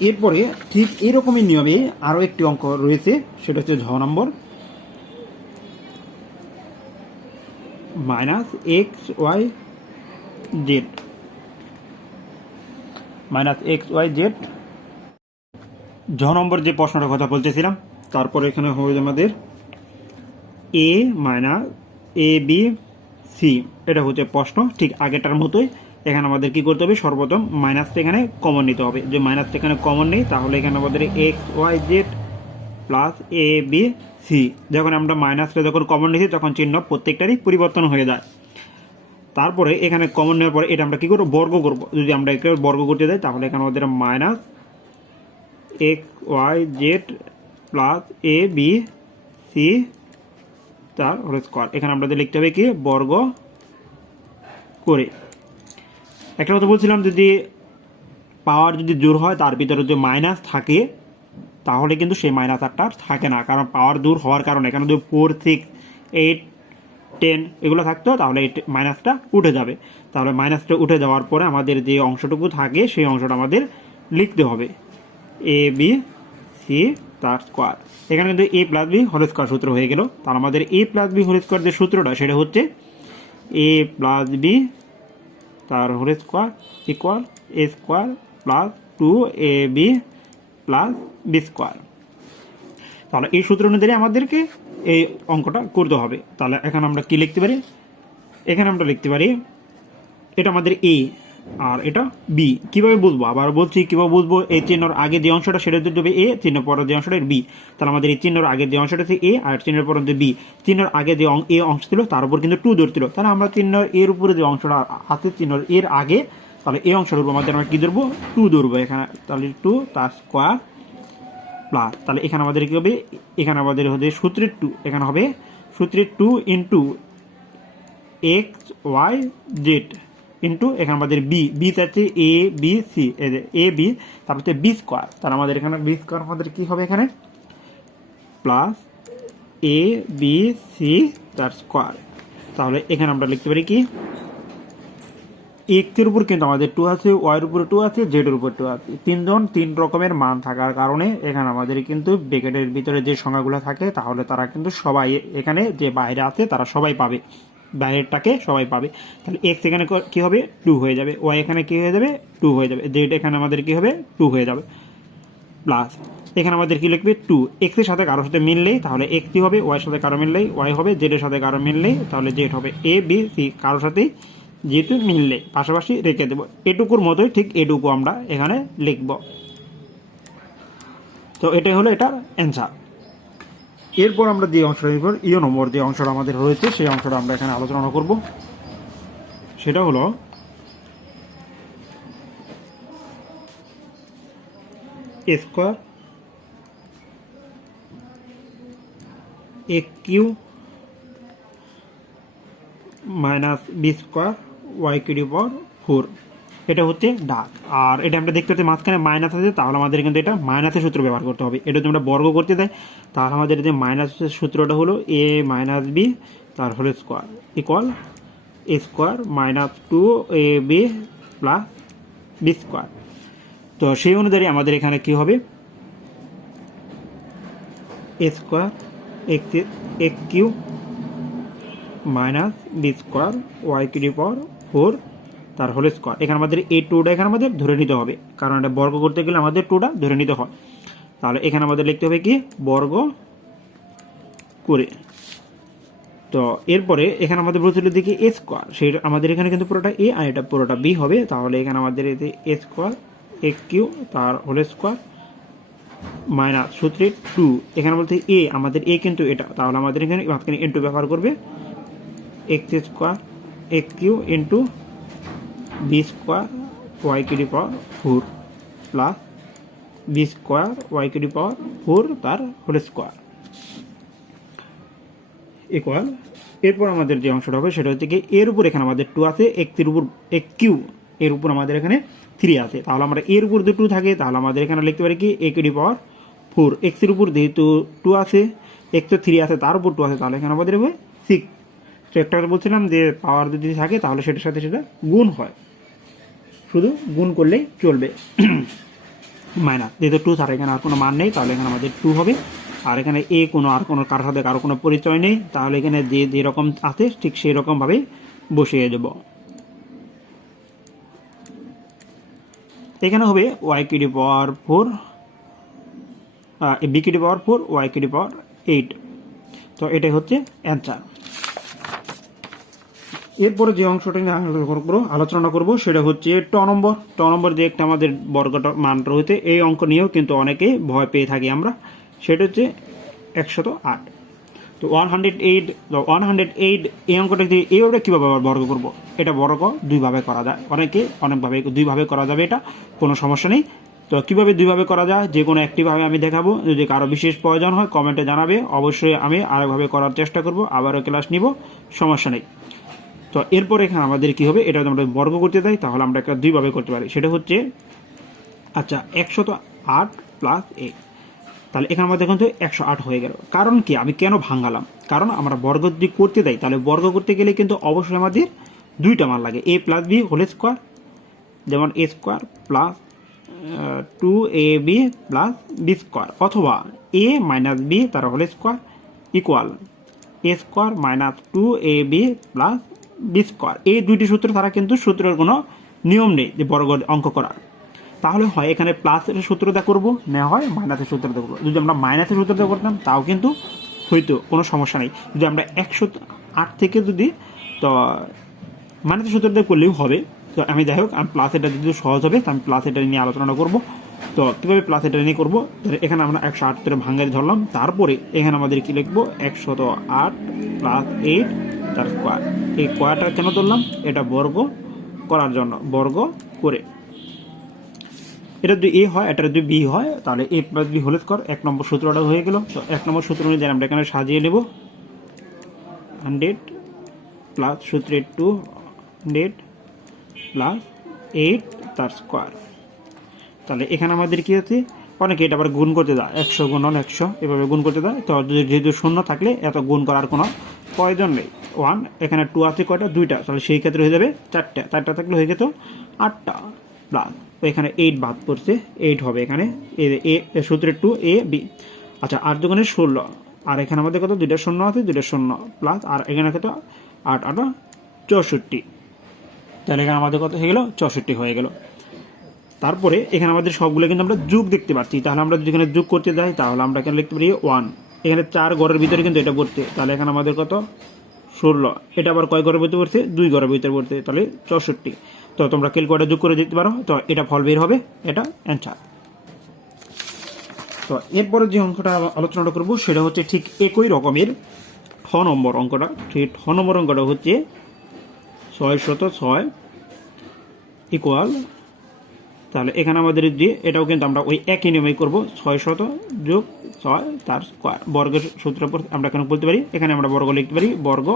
এরপরে ঠিক এরকমই নিয়মে আরও একটি অঙ্ক রয়েছে, সেটা হচ্ছে 6 number, minus X Y Z, minus X Y Z 6 number যে প্রশ্নটার কথা বলতেছিলাম, তারপরে এখানে হবে আমাদের A minus A B C, এটা হচ্ছে প্রশ্ন ঠিক আগেটার মতোই। এখানে আমাদের কি করতে হবে, সর্বপ্রথম মাইনাসটা এখানে কমন নিতে হবে, যে মাইনাসটা এখানে কমন নেই তাহলে এখানে আমাদের x Y Z plus A B C, যখন আমরা মাইনাসটা যখন কমন নিয়েছি তখন চিহ্ন প্রত্যেকটারই পরিবর্তন হয়ে যায়। তারপরে এখানে কমন নেওয়ার পরে এটা আমরা কী করবো, বর্গ করবো, যদি আমরা একে বর্গ করতে যাই তাহলে এখানে আমাদের minus X Y Z plus A B C তার হোল স্কোয়ার, এখানে আমাদের লিখতে হবে কি বর্গ করে। একটা কথা বলছিলাম, যদি পাওয়ার যদি জোর হয় তার ভিতরে যদি মাইনাস থাকে তাহলে কিন্তু সেই মাইনাস আরটা থাকে না, কারণ পাওয়ার দূর হওয়ার কারণে এখানে যদি 4 6 8 10 এগুলো থাকতো তাহলে এই মাইনাসটা উঠে যাবে, তাহলে মাইনাসটা উঠে যাওয়ার পরে আমাদের যে অংশটুকু থাকে সেই অংশটা আমাদের লিখতে হবে এ বি সি তার স্কোয়ার। এখানে কিন্তু A plus B whole square সূত্র হয়ে গেল, তাহলে আমাদের A plus B whole square যে সূত্রটা সেটা হচ্ছে এ প্লাস বি তার whole square equal A square plus 2ab plus B square. তাহলে এই সূত্র অনুযায়ী আমাদেরকে এই অঙ্কটা করতে হবে। তাহলে এখানে আমরা কি লিখতে পারি, এখানে আমরা লিখতে পারি এটা আমাদের এ আর এটা বি। কিভাবে বুঝবো, আবার বলছি কিভাবে বুঝবো, এই চিহ্নর আগে যে অংশটা সেটা দিতে হবে এ, চিহ্নের পরের যে অংশটা বি। তাহলে আমাদের এই চিহ্নের আগে যে অংশটা হচ্ছে এ আর চিহ্নের পরের যে বি, চিহ্নের আগে যে এ অংশ ছিল তার উপর কিন্তু 2 ধরছিল, তাহলে আমরা চিহ্নের এর উপরে যে অংশটা আছে চিহ্নের এর আগে, তাহলে এই অংশের উপর আমাদের আমরা কি ধরবো 2 ধরবো এখানে, তাহলে 2 তার স্কোয়ার প্লাস, তাহলে এখানে আমাদের কি হবে, এখানে আমাদের হবে সূত্রের 2, এখানে হবে সূত্রের 2 into x Y z into এখানে আমাদের বি, বি হচ্ছে a B c, a b তারপর হচ্ছে বি স্কোয়ার, তাহলে আমাদের এখানে বি স্কোয়ার আমাদের কি হবে এখানে প্লাস এ বি সি তার স্কোয়ার। তাহলে এখানে আমরা লিখতে পারি কি এক্সের উপর কিন্তু আমাদের 2 আছে, ওয়াইয়ের উপরে 2 আছে, জেডের উপর 2 আছে। তিন রকমের মান থাকার কারণে এখানে আমাদের কিন্তু ব্র্যাকেটের ভিতরে যে সংখ্যাগুলো থাকে তাহলে তারা কিন্তু সবাই এখানে যে বাইরে আছে তারা সবাই পাবে, বাইরেরটাকে সবাই পাবে। তাহলে এক্স এখানে কি হবে 2 হয়ে যাবে, ওয়াই এখানে কি হয়ে যাবে 2 হয়ে যাবে, জেড এখানে আমাদের কি হবে 2 হয়ে যাবে, প্লাস এখানে আমাদের কি লিখবে 2। এক্স এর সাথে কারোর সাথে মিললেই তাহলে এক্স কি হবে, ওয়াই এর সাথে কারো মিললেই ওয়াই হবে, জেড এর সাথে কারো মিললেই তাহলে জেড হবে। এ বি সি কারোর সাথে যেহেতু মিললে পাশাপাশি রেখে দেবো, এটুকুর মতোই ঠিক এটুকু আমরা এখানে লিখব। তো এটাই হলো এটার অ্যান্সার। এরপর আমরা যে অংশটার উপর ইও নম্বর যে অংশটা আমাদের রয়েছে সেই অংশটা আমরা এখানে আলোচনা করব। সেটা হলো A square A Q minus B square Y Q power 4, এটা হচ্ছে ডাক। আর এটা আমরা দেখতে পাচ্ছি মাঝখানে মাইনাস আছে, তাহলে আমাদের কিন্তু এটা মাইনাসের সূত্র ব্যবহার করতে হবে। এটা যদি আমরা বর্গ করতে দেয় তাহলে আমাদের যে মাইনাসের সূত্রটা হলো এ মাইনাস বি তার whole square equal A square minus 2 A B plus B square. তো সেই অনুযায়ী আমাদের এখানে কি হবে A square A Q minus B square Y Q power 4 তার হোল স্কোয়ার। এখানে আমাদের এই 2টা এখানে আমাদের ধরে নিতে হবে, কারণ এটা বর্গ করতে গেলে আমাদের 2টা ধরে নিতে হয়। তাহলে এখানে আমাদের লিখতে হবে কি বর্গ করে। তো এরপরে এখানে আমাদের বলছিল দিকে এ স্কোয়ার, সেই আমাদের এখানে কিন্তু পুরোটা এ আর এটা পুরোটা বি হবে। তাহলে এখানে আমাদের এতে এ স্কোয়ার এ কিউ তার হোল স্কোয়ার মাইনাস সূত্রে 2, এখানে বলতে এ আমাদের এ কিন্তু এটা, তাহলে আমাদের এখানে মাঝখানে ইন্টু ব্যবহার করবে X square A Q into B square Y Q power 4 plus B square Y Q power 4 তার হোল স্কোয়ার ইকুয়াল। এরপর আমাদের যে অংশটা হবে সেটা হচ্ছে কি এর উপর এখানে আমাদের 2 আছে, এক্সের উপর এ কিউ এর উপর আমাদের এখানে 3 আছে, তাহলে আমরা এর উপর যদি 2 থাকে তাহলে আমাদের এখানে লিখতে পারি কি এ কিউ পাওয়ার 4। এক্সের উপর যেহেতু 2 আছে, এক্সের 3 আছে, তার উপর 2 আছে, তাহলে এখানে আমাদের হবে 6। তো একটা কথা বলছিলাম যে পাওয়ার যদি থাকে তাহলে সেটার সাথে সেটা গুণ হয়, শুধু গুণ করলেই চলবে। মাইনাস যেহেতু 2 ছাড়া এখানে আর কোনো মান নেই তাহলে এখানে আমাদের 2 হবে। আর এখানে এ কোনো আর কোনো কারোর সাথে কারো কোনো পরিচয় নেই, তাহলে এখানে যে যেরকম আছে ঠিক সেই রকমভাবেই বসিয়ে দেব। এখানে হবে Y Q power 4 B Q power 4 Y Q পাওয়ার 8। তো এটাই হচ্ছে অ্যান্সার। এরপরে যে অংশটা নিয়ে আলোচনা করব সেটা হচ্ছে ট নম্বর যে একটা আমাদের বর্গটা মান রয়েছে, এই অঙ্ক নিয়েও কিন্তু অনেকেই ভয় পেয়ে থাকি আমরা। সেটা হচ্ছে 108। তো 108 এই অঙ্কটা এইভাবে কীভাবে বর্গ করব, এটা বর্গ দুইভাবে করা যায়, অনেকভাবে দুইভাবে করা যাবে, এটা কোনো সমস্যা নেই। তো কীভাবে দুইভাবে করা যায় যে কোনো একটিভাবে আমি দেখাবো, যদি কারো বিশেষ প্রয়োজন হয় কমেন্টে জানাবে, অবশ্যই আমি আরেকভাবে করার চেষ্টা করব, আবারও ক্লাস নিব, সমস্যা নেই। তো এরপর এখানে আমাদের কি হবে, এটা আমরা বর্গ করতে চাই তাহলে আমরা একটা দুইভাবে করতে পারি। সেটা হচ্ছে আচ্ছা 108 প্লাস এ, তাহলে এখানে আমাদের কিন্তু 108 হয়ে গেল। কারণ কি আমি কেন ভাঙালাম, কারণ আমরা বর্গ যদি করতে যাই তাহলে বর্গ করতে গেলে কিন্তু অবশ্যই আমাদের দুইটা মান লাগে, A plus B whole square, যেমন A square plus 2ab plus B square, অথবা এ মাইনাস বি তার whole square equal A square minus 2ab plus B square. এই দুইটি সূত্র ছাড়া কিন্তু সূত্রের কোনো নিয়ম নেই যে বর্গ অঙ্ক করার। তাহলে হয় এখানে প্লাসের সূত্রটা করবো, না হয় মাইনাসের সূত্রটা করবো। যদি আমরা মাইনাসের সূত্রটা করতাম তাও কিন্তু হয়তো কোনো সমস্যা নেই। যদি আমরা 108 থেকে যদি তো মাইনাসের সূত্রটা করলেও হবে। তো আমি যাই হোক আমি প্লাস এটা যদি সহজ হবে তো আমি প্লাস এটা নিয়ে আলোচনা করবো। তো কীভাবে প্লাস এটা নিয়ে করবো, এখানে আমরা 108 থেকে ভাঙাই ধরলাম, তারপরে এখানে আমাদের কি লিখবো 108 প্লাস 8 তার স্কোয়ার। এই স্কোয়ারটা কেন ধরলাম, এটা বর্গ করার জন্য, বর্গ করে। এটা যদি এ হয় এটা যদি বি হয় তাহলে এ প্লাস বি হোল স্কোয়ার, 1 নম্বর সূত্রটা হয়ে গেল। তো 1 নম্বর সূত্র অনুযায়ী আমরা এখানে সাজিয়ে নেব 100 প্লাস সূত্রে 200 প্লাস 8 তার স্কোয়ার। তাহলে এখানে আমাদের কি আছে, অনেকে এটা আবার গুণ করতে দেয়, 100 গুণন 100 এভাবে গুণ করতে দেয়। তো যেহেতু শূন্য থাকলে এত গুণ করার কোনো কয়জন নেই 1, এখানে 2 আছে কয়টা 2টা, তাহলে সেই ক্ষেত্রে হয়ে যাবে 4টা, 4টা থাকলে হয়ে যেত 8টা প্লাস এখানে 8 বাদ পড়ছে 8 হবে এখানে এ সূত্রের 2 a b। আচ্ছা 8 দুগুণে 16, আর এখানে আমাদের কত 2টা শূন্য আছে 2টা শূন্য প্লাস আর এখানে কত 8 8 64, তাহলে এখানে আমাদের কত হয়ে গেল 64 হয়ে গেল। তারপরে এখানে আমাদের সবগুলো কিন্তু আমরা যোগ দেখতে পাচ্ছি, তাহলে আমরা যদি এখানে যোগ করতে যাই তাহলে আমরা এখানে লিখতে পারি 1, এখানে 4 ঘরের ভিতরে কিন্তু এটা পড়ছে, তাহলে এখানে আমাদের কত 16, এটা আবার কয় ঘরের ভিতরে পড়ছে 2 ঘরের ভিতরে পড়ছে, তাহলে 64। তো তোমরা ক্যালকুলেটর যোগ করে দিতে পারো, তো এটা ফল বের হবে, এটা অ্যান্সার। তো এরপরে যে অঙ্কটা আলোচনাটা করবো সেটা হচ্ছে ঠিক একই রকমের 6 নম্বর অঙ্কটা। ঠিক 6 নম্বর অঙ্কটা হচ্ছে 606 ইকুয়াল, তাহলে এখানে আমাদের যে এটাও কিন্তু আমরা ওই একই নিয়মেই করবো, 600 যোগ 6 তার স্কোয়ার বর্গের সূত্র আমরা কেন বলতে পারি, এখানে আমরা বর্গ লিখতে পারি বর্গ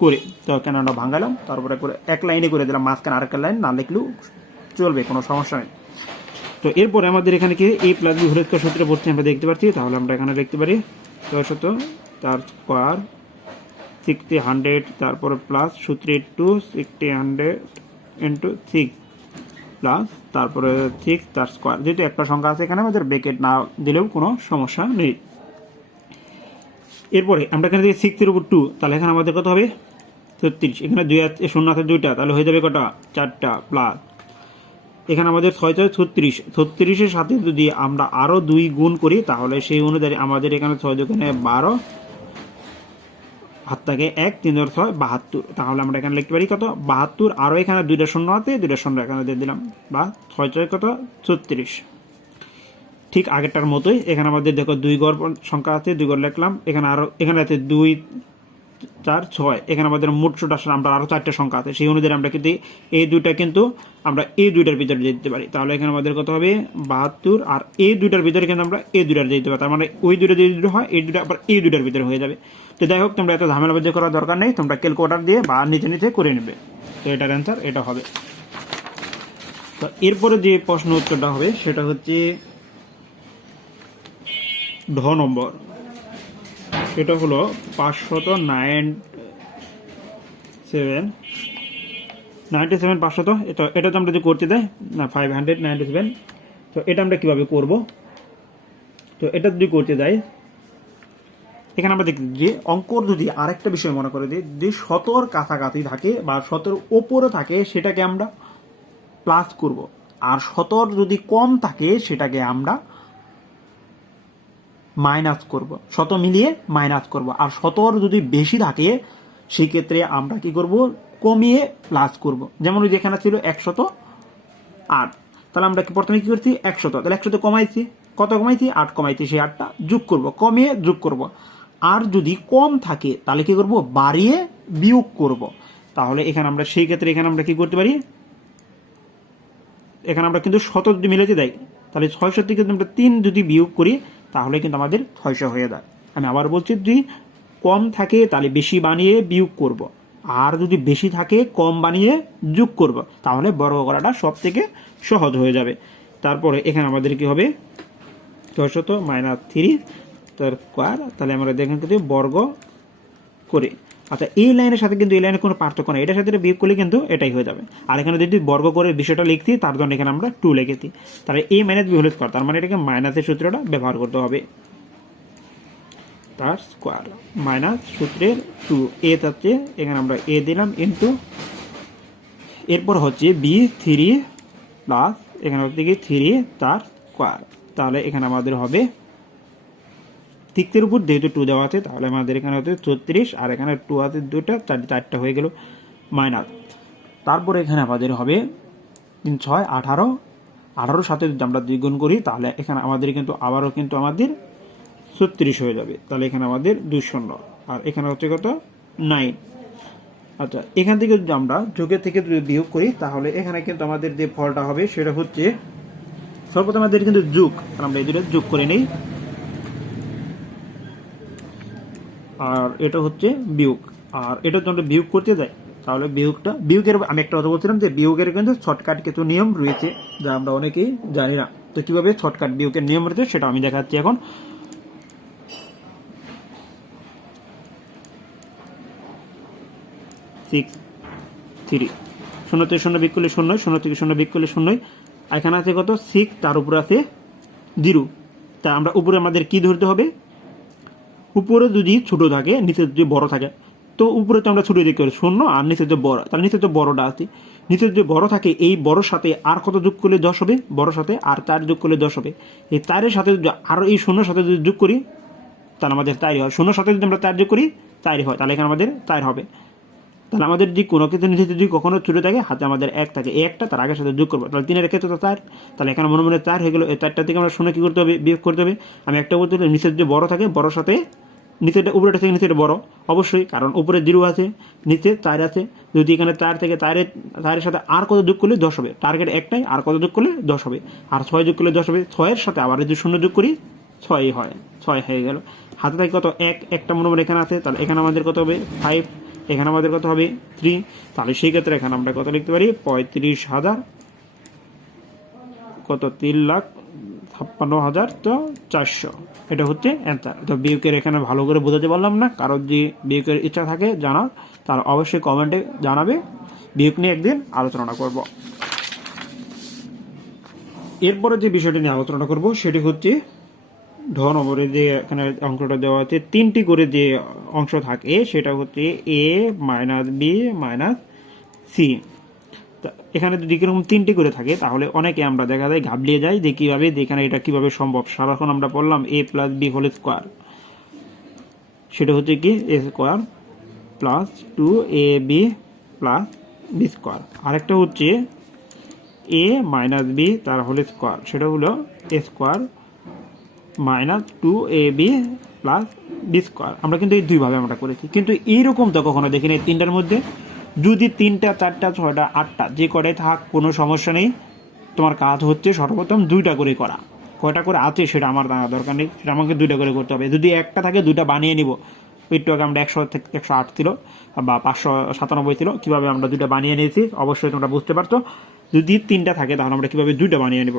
করে। তো কেন আমরা ভাঙালাম, তারপরে করে এক লাইনে করে দিলাম, মাঝখানে আরেকটা লাইন না লিখলেও চলবে, কোনো সমস্যা নেই। তো এরপরে আমাদের এখানে কি a plus b whole square সূত্রে পড়ছে আমরা দেখতে পাচ্ছি, তাহলে আমরা এখানে লিখতে পারি 600 তার স্কোয়ার 60 100, তারপরে প্লাস সূত্রে 2 60 100 ইন্টু 6 প্লাস তারপরে 6 তার স্কোয়ার, যেহেতু একটা সংখ্যা আছে এখানে আমাদের ব্র্যাকেট না দিলেও কোনো সমস্যা নেই। এরপরে আমরা এখানে যদি 6 এর উপর 2, তাহলে এখানে আমাদের কত হবে 36, এখানে 2 আছে শূন্য আছে 2টা, তাহলে হয়ে যাবে কটা 4টা প্লাস এখানে আমাদের 6 6 36, 36-এর সাথে যদি আমরা আরো 2 গুণ করি তাহলে সেই অনুযায়ী আমাদের এখানে 6 এখানে 12 হাত থাকে 1 3 6 72, তাহলে আমরা এখানে লিখতে পারি কত 72, আরো এখানে 2টা শূন্য আছে 2টা শূন্য এখানে দিয়ে দিলাম, বা 6 6 কত 36। ঠিক আগেরটার মতোই এখানে আমাদের দেখো 2 ঘর সংখ্যা আছে, 2 ঘর লিখলাম, এখানে আরো এখানে আছে 2 4 6, এখানে আমাদের মোট আমরা আরো 4টা সংখ্যা আছে, সেই অনুযায়ী আমরা কিন্তু এই দুইটা কিন্তু আমরা এই দুইটার ভিতরে দিতে পারি, তাহলে এখানে আমাদের কত হবে 72, আর এই দুইটার ভিতরে কিন্তু আমরা এই দুইটার দিতে পারি, তার মানে ওই দুইটা যদি দুটো হয় এই দুইটা আবার এই দুইটার ভিতরে হয়ে যাবে। তো যাই হোক, তোমরা এত ঝামেলা বাজ্য করার দরকার নেই, তোমরা ক্যালকুলেটর দিয়ে বা নিচে নিচে করে নেবে, তো এটার অ্যান্সার এটা হবে। তো এরপরে যে প্রশ্ন উত্তরটা হবে সেটা হচ্ছে ঢ নম্বর, সেটা হলো 597 500, এটা তো আমরা যদি করতে দেয় না 597, তো এটা আমরা কিভাবে করব, তো এটা যদি করতে যাই এখানে আমরা দেখি যে অঙ্কর যদি আরেকটা বিষয় মনে করে দিই, যে 100-র কাছাকাছি থাকে বা 100-র ওপরে থাকে সেটাকে আমরা প্লাস করব, আর 100-র যদি কম থাকে সেটাকে আমরা মাইনাস করব, 100 মিলিয়ে মাইনাস করব, আর 100-র যদি বেশি থাকে সেই ক্ষেত্রে আমরা কি করব কমিয়ে প্লাস করব। যেমন ওই যেখানে ছিল 108, তাহলে আমরা প্রথমে কি করছি 100, তাহলে 100 কমাইছি, কত কমাইছি 8 কমাইছি, সেই 8টা যোগ করব, কমিয়ে যোগ করব। আর যদি কম থাকে তাহলে কি করব বাড়িয়ে বিয়োগ করব। তাহলে এখানে আমরা সেই ক্ষেত্রে এখানে আমরা কি করতে পারি, এখানে আমরা কিন্তু 100 যদি মিলাতে দেয় তাহলে 600 থেকে আমরা 3 যদি বিয়োগ করি তাহলে কিন্তু আমাদের 600 হয়ে যায়। আমি আবার বলছি, যদি কম থাকে তাহলে বেশি বানিয়ে বিয়োগ করব, আর যদি বেশি থাকে কম বানিয়ে যোগ করব, তাহলে বর্গ করাটা সব থেকে সহজ হয়ে যাবে। তারপরে এখানে আমাদের কি হবে 600 মাইনাস 3 তার স্কোয়ার, তাহলে আমরা দেখেন কিন্তু বর্গ করে। আচ্ছা, এই লাইনের সাথে কিন্তু এই লাইনের কোনো পার্থক্য নেই, এটার সাথে বিয়োগ করলে কিন্তু এটাই হয়ে যাবে। আর এখানে যদি বর্গ করে বিষয়টা লিখছি তার জন্য এখানে আমরা 2 লিখেছি, তাহলে a minus b whole square, তার মানে এটাকে মাইনাসের সূত্রটা ব্যবহার করতে হবে, তার স্কোয়ার মাইনাস সূত্রের 2 a যাচ্ছে, এখানে আমরা a দিলাম ইন্টু, এরপর হচ্ছে b3 প্লাস এখানে হচ্ছে কি 3 তার স্কোয়ার, তাহলে এখানে আমাদের হবে 6-এর উপর যেহেতু 2 দেওয়া আছে তাহলে আমাদের এখানে হচ্ছে 34, আর এখানে 2 আছে 2টা, 4টা হয়ে গেল মাইনাস। তারপরে এখানে আমাদের হবে 3 6 18, 18-র সাথে যদি আমরা 2 গুণ করি তাহলে এখানে আমাদের কিন্তু আবারও কিন্তু আমাদের 36 হয়ে যাবে, তাহলে এখানে আমাদের 2 শূন্য, আর এখানে হচ্ছে কত 9। আচ্ছা, এখান থেকে যদি আমরা যোগের থেকে যদি বিয়োগ করি তাহলে এখানে কিন্তু আমাদের যে ফলটা হবে সেটা হচ্ছে সর্বপ্রথম আমাদের কিন্তু যোগ, আমরা এই দুটো যোগ করে নেই, আর এটা হচ্ছে বিয়োগ, আর এটা যদি আমরা বিয়োগ করতে যাই তাহলে বিয়োগের আমি একটা কথা বলছিলাম যে বিয়োগের কিন্তু শর্টকাট কিছু নিয়ম রয়েছে যা আমরা অনেকেই জানি না, তো কিভাবে শর্টকাট বিয়োগের নিয়ম রয়েছে সেটা আমি দেখাচ্ছি এখন। 6 3, 0 থেকে 0 বিয়োগ করলে 0, 0 থেকে 0 বিয়োগ করলে 0, এখানে আছে কত 6, তার উপরে আছে 0। তা আমরা উপরে আমাদের কি ধরতে হবে, উপরে যদি ছোট থাকে নিচে যদি বড় থাকে, তো উপরে তো আমরা ছোট দিকে 0 আর নিচে যে বড়, তাহলে নিচে তো বড়টা আছে, নিচে যদি বড় থাকে এই বড়র সাথে আর কত যোগ করলে 10 হবে, বড়র সাথে আর 4 যোগ করলে 10 হবে। এই 4-এর সাথে আর এই 0-এর সাথে যদি যোগ করি তাহলে আমাদের 4 হয়, 0-এর সাথে যদি আমরা 4 যোগ করি 4 হয়, তাহলে এখানে আমাদের 4 হবে। তাহলে আমাদের যদি কোনো কিছু নিচে যদি কখনো ছোট থাকে হাতে আমাদের 1 থাকে, এই একটা তার আগের সাথে যোগ করবো, তাহলে 3-এর ক্ষেত্রে তো 4, তাহলে এখানে মনে মনে 4 হয়ে গেল। এই 4টা থেকে আমরা 0 কি করতে হবে, বিয়োগ করতে হবে। আমি একটা বলতে নিচে যদি বড় থাকে বড়র সাথে নিচেটা উপরেটা থেকে নিচেটা বড় অবশ্যই, কারণ উপরে 0 আছে নিচে 4 আছে, যদি এখানে 4 থেকে 4-এর সাথে আর কত যোগ করলে 10 হবে, টার্গেট একটাই, আর কত যোগ করলে 10 হবে, আর 6 যোগ করলে 10 হবে, 6-এর সাথে আবার যদি 0 যোগ করি 6 হয়, 6 হয়ে গেল। হাতে থাকে কত 1, একটা মনে মনে এখানে আছে, তাহলে এখানে আমাদের কত হবে 5, এখানে আমাদের কত হবে 3, তাহলে সেই ক্ষেত্রে এখানে আমরা কত লিখতে পারি 35,000 কত 3,56,000 তো 400, এটা হচ্ছে অ্যান্সার। তো বিয়োগের এখানে ভালো করে বোঝাতে পারলাম না, কারোর যদি বিয়োগের ইচ্ছা থাকে জানার তার অবশ্যই কমেন্টে জানাবে, বিয়োগ নিয়ে একদিন আলোচনা করব। এরপরে যে বিষয়টি নিয়ে আলোচনা করব সেটি হচ্ছে ঢ নম্বরে যে এখানে অঙ্কটা দেওয়া আছে 3টি করে যে অংশ থাকে সেটা হচ্ছে a minus b minus c. এখানে যদি এরকম 3টি করে থাকে তাহলে অনেকে আমরা দেখা যায় ঘাবলিয়ে যাই যে কীভাবে, এখানে এটা কিভাবে সম্ভব। সারাক্ষণ আমরা পড়লাম a plus B whole square, সেটা হচ্ছে কি a square plus 2ab plus B square. আরেকটা হচ্ছে a মাইনাস বি তার হোল স্কোয়ার, সেটা হলো a square minus 2ab plus B square. আমরা কিন্তু এই দুইভাবে আমরা করেছি, কিন্তু এইরকম তো কখনো দেখিনি এই 3টার মধ্যে। যদি 3টা 4টা 6টা 8টা যে কটাই থাক কোনো সমস্যা নেই, তোমার কাজ হচ্ছে সর্বপ্রথম 2টা করে করা। কয়টা করে আছে সেটা আমার জানার দরকার নেই, সেটা আমাকে 2টা করে করতে হবে। যদি একটা থাকে 2টা বানিয়ে নিব। একটু আগে আমরা 100 থেকে 108 ছিল বা 597 ছিল, কীভাবে আমরা 2টা বানিয়ে নিয়েছি অবশ্যই তোমরা বুঝতে পারছো। যদি 3টা থাকে তাহলে আমরা কীভাবে 2টা বানিয়ে নেব।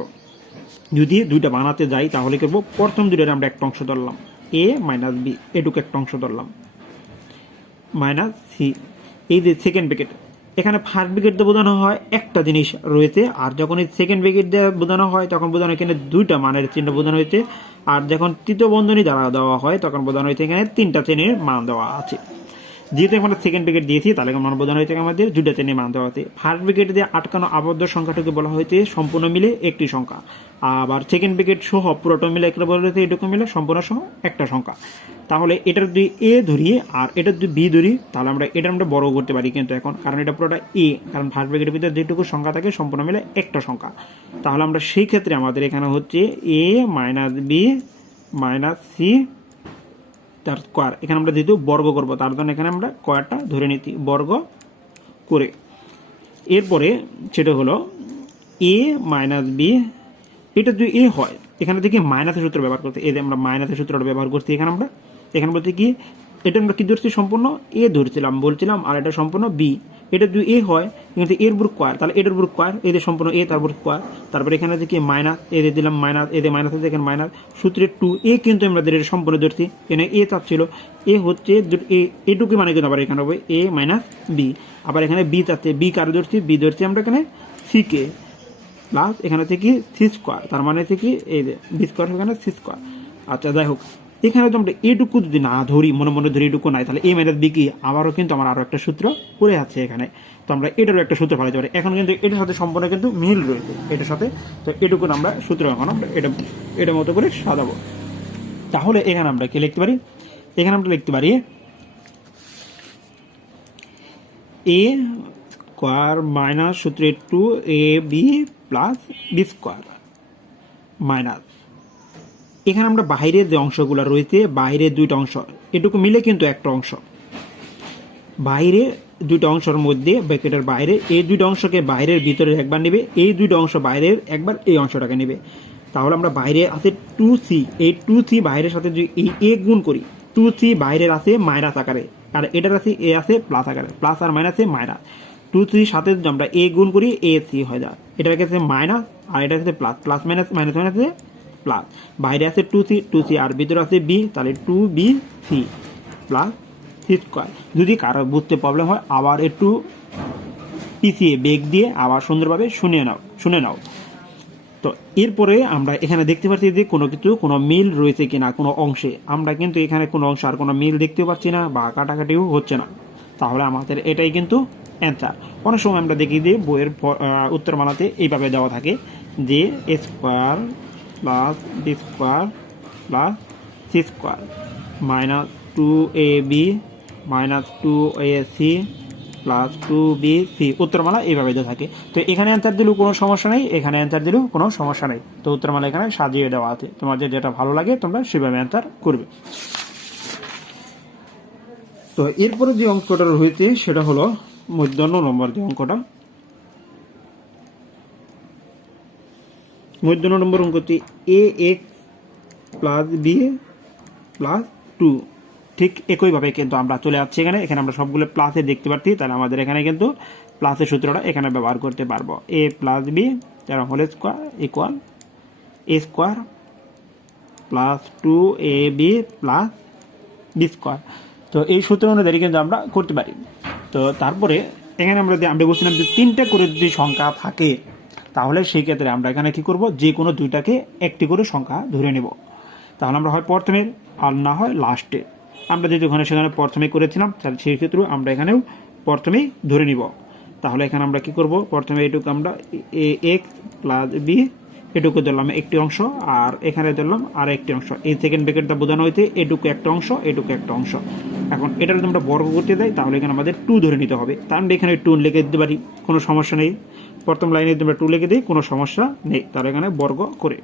যদি 2টা বানাতে যাই তাহলে করবো প্রথম 2টার আমরা একটা অংশ ধরলাম a মাইনাস বি, এটুকু একটা অংশ ধরলাম মাইনাস সি। এই যে সেকেন্ড ব্র্যাকেট, এখানে ফার্স্ট ব্র্যাকেট দিয়ে বোঝানো হয় একটা জিনিস রয়েছে, আর যখন এই সেকেন্ড ব্র্যাকেট দিয়ে বোঝানো হয় তখন বোঝানো এখানে 2টা মানের চিহ্ন বোঝানো হয়েছে, আর যখন তৃতীয় বন্ধনী দ্বারা দেওয়া হয় তখন বোঝানো হয়েছে এখানে 3টা চেনের মান দেওয়া আছে। যেহেতু আমরা সেকেন্ড ব্র্যাকেট দিয়েছি তাহলে মান বোঝানো হয়েছে আমাদের 2টা চেনে মান দেওয়া আছে। ফার্স্ট ব্র্যাকেট দিয়ে আটকানো আবদ্ধ সংখ্যাটাকে বলা হয়েছে সম্পূর্ণ মিলে একটি সংখ্যা, আবার সেকেন্ড ব্র্যাকেট সহ পুরোটা মিলে একটা বলা হয়েছে এটুকু মিলে সম্পূর্ণ সহ একটা সংখ্যা। তাহলে এটার যদি এ ধরি আর এটার যদি বি ধরি তাহলে এটা আমরা বড় করতে পারি কিন্তু এখন, কারণ এটা পুরোটা এ, কারণ ফার্স্ট ব্র্যাকেটের ভিতরে যেটুকু সংখ্যা থাকে সম্পূর্ণ মিলে একটা সংখ্যা। তাহলে আমরা সেই ক্ষেত্রে আমাদের এখানে হচ্ছে A minus b minus C তার স্কোয়ার, এখানে আমরা যেহেতু বর্গ করবো তার জন্য এখানে আমরা স্কোয়ারটা ধরে নিচ্ছি বর্গ করে। এরপরে সেটা হলো এ মাইনাস বি, এটা যদি এ হয় এখানে থেকে মাইনাসের সূত্র ব্যবহার করতে, এই যে আমরা মাইনাসের সূত্রটা ব্যবহার করছি এখানে বলতে কি এটা আমরা কি ধরছি সম্পূর্ণ এ ধরছিলাম বলছিলাম, আর এটা সম্পূর্ণ বি। এটা যদি এ হয় কিন্তু এর উপর স্কোয়ার, তাহলে এটার উপর স্কোয়ার, এদের সম্পূর্ণ এ তারপর স্কোয়ার, তারপরে এখানে যে কি মাইনাস এদের দিলাম মাইনাস, এদের মাইনাস আছে এখানে মাইনাস, সূত্রে 2 এ কিন্তু আমাদের এটা সম্পূর্ণ ধরছি, এখানে এ চাচ্ছিল এ হচ্ছে এটুকু মানে কিন্তু আবার এখানে হবে এ মাইনাস বি, আবার এখানে বি চাচ্ছে, বি কার ধরছি বি ধরছি আমরা এখানে সি কে, প্লাস এখানে থেকে সি স্কোয়ার, তার মানে থেকে এই বি স্কোয়ার এখানে সি স্কোয়ার। আচ্ছা যাই হোক, এখানে তো আমরা এটুকু যদি না ধরি মনে মনে ধরি এটুকু নাই, তাহলে এ মাইনাস বি কি আবারও কিন্তু আমার আরও একটা সূত্র পড়ে আছে এখানে, তো আমরা এটারও একটা সূত্র ফেলাতে পারি। এখন কিন্তু এটার সাথে সম্পূর্ণ কিন্তু মিল রয়েছে এটার সাথে, তো এটুকু আমরা সূত্র এখন আমরা এটা মতো করে সাজাবো। তাহলে এখানে আমরা কি লিখতে পারি, এখানে আমরা লিখতে পারি এ স্কোয়ার মাইনাস সূত্রে 2ab plus B square minus, এখানে আমরা বাইরের যে অংশগুলো রয়েছে বাইরের 2টা অংশ এটুকু মিলে কিন্তু একটা অংশ, বাইরে 2টা অংশের মধ্যে ব্র্যাকেটের বাইরে এই 2টা অংশকে বাইরের ভিতরে একবার নেবে, এই 2টা অংশ বাইরের একবার এই অংশটাকে নেবে। তাহলে আমরা বাইরে আছে 2c, এই 2c বাইরের সাথে যদি এই এ গুণ করি 2c বাইরের আছে মাইনাস আকারে, আর এটার আছে এ আছে প্লাস আকারে, প্লাস আর মাইনাসে মাইনাস, 2c সাথে যদি আমরা এ গুণ করি এ সি হয়ে যায়, এটার কাছে মাইনাস আর এটার কাছে প্লাস, প্লাস মাইনাস মাইনাস মাইনাসে প্লাস, বাইরে আছে 2c আর ভিতরে আছে বি, তাহলে 2bc প্লাস সি স্কোয়ার। যদি কারো বুঝতে প্রবলেম হয় আবার একটু পিছিয়ে বেগ দিয়ে আবার সুন্দরভাবে শুনে নাও। তো এরপরে আমরা এখানে দেখতে পাচ্ছি যে কোনো মিল রয়েছে কিনা কোনো অংশে। আমরা কিন্তু এখানে কোনো অংশ আর কোনো মিল দেখতে পাচ্ছি না বা কাটাকাটিও হচ্ছে না, তাহলে আমাদের এটাই কিন্তু অ্যান্সার। অনেক সময় আমরা দেখি যে বইয়ের উত্তরমালাতে এইভাবে দেওয়া থাকে যে A square plus B square plus C square minus 2ab minus 2ac plus 2bc, উত্তরমালা এইভাবে দেওয়া থাকে। তো এখানে অ্যান্সার দিলেও কোনো সমস্যা নেই, এখানে অ্যান্সার দিলেও কোনো সমস্যা নেই। তো উত্তরমালা এখানে সাজিয়ে দেওয়া আছে, তোমাদের যেটা ভালো লাগে তোমরা সেভাবে অ্যান্সার করবে। তো এরপরে যে অঙ্কটা রয়েছে সেটা হলো মধ্যাহ্ন নম্বর যে অঙ্কটা। মধ্যাহ্ন নম্বর অঙ্কটি এ এক্স প্লাস বি প্লাস 2, ঠিক একইভাবে কিন্তু আমরা চলে যাচ্ছি এখানে আমরা সবগুলো প্লাসে দেখতে পাচ্ছি, তাহলে আমাদের এখানে কিন্তু প্লাসের সূত্রটা এখানে ব্যবহার করতে পারবো। এ প্লাস বি তার whole square equal A square plus 2ab plus B square. তো এই সূত্র অনুযায়ী কিন্তু আমরা করতে পারি। তো তারপরে এখানে আমরা বলছিলাম যে 3টে করে যদি সংখ্যা থাকে তাহলে সেই ক্ষেত্রে আমরা এখানে কি করব, যে কোনো দুইটাকে একটি করে সংখ্যা ধরে নেব। তাহলে আমরা হয় প্রথমে আর না হয় লাস্টে। আমরা যেহেতু সেখানে প্রথমে করেছিলাম তাহলে সেই ক্ষেত্রে আমরা এখানেও প্রথমেই ধরে নিব। তাহলে এখানে আমরা কি করব, প্রথমে এটুকু আমরা এ এক্স প্লাস বি এটুকু ধরলাম একটি অংশ, আর এখানে ধরলাম আর একটি অংশ। এই সেকেন্ড ব্র্যাকেটটা বোঝানো হয়েছে এটুকু একটা অংশ এটুকু একটা অংশ। এখন এটা যদি আমরা বর্গ করতে যাই তাহলে এখানে আমাদের 2 ধরে নিতে হবে। তার আমরা এখানে 2 লিখে দিতে পারি, কোনো সমস্যা নেই। প্রথম লাইনে যদি আমরা 2 লিখে দিই কোনো সমস্যা নেই, তাহলে এখানে বর্গ করে।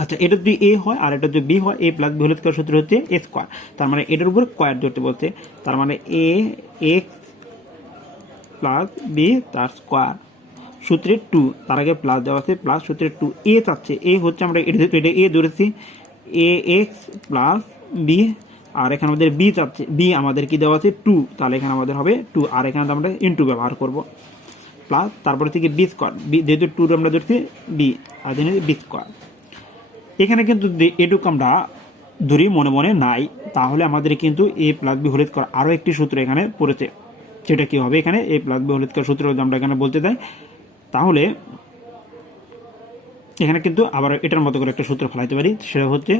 আচ্ছা, এটা যদি এ হয় আর এটা যদি বি হয়, এ প্লাস বি হোল স্কোয়ার সূত্র হচ্ছে এ স্কোয়ার। তার মানে এটার উপর স্কোয়ার ধরতে বলছে, তার মানে এ এক্স প্লাস বি তার স্কোয়ার সূত্রে 2, তার আগে প্লাস দেওয়া আছে প্লাস সূত্রে 2। এ চাচ্ছে, এ হচ্ছে আমরা এটা এ ধরেছি এ এক্স প্লাস বি, আর এখানে আমাদের বি চাচ্ছে, বি আমাদের কি দেওয়া আছে 2, তাহলে এখানে আমাদের হবে 2, আর এখানে আমরা ইনটু ব্যবহার করব প্লাস তারপরে থেকে বি স্কোয়ার, যেহেতু 2 আমরা ধরছি বি আর জন্য বি স্কোয়ার। এখানে কিন্তু এটুকু আমরা ধরি মনে মনে নাই, তাহলে আমাদের কিন্তু A plus B whole square আরও একটি সূত্র এখানে পড়েছে, সেটা কি হবে এখানে a plus B whole square সূত্র আমরা এখানে বলতে চাই। তাহলে এখানে কিন্তু আবার এটার মতো করে একটা সূত্র ফেলাইতে পারি, সেটা হচ্ছে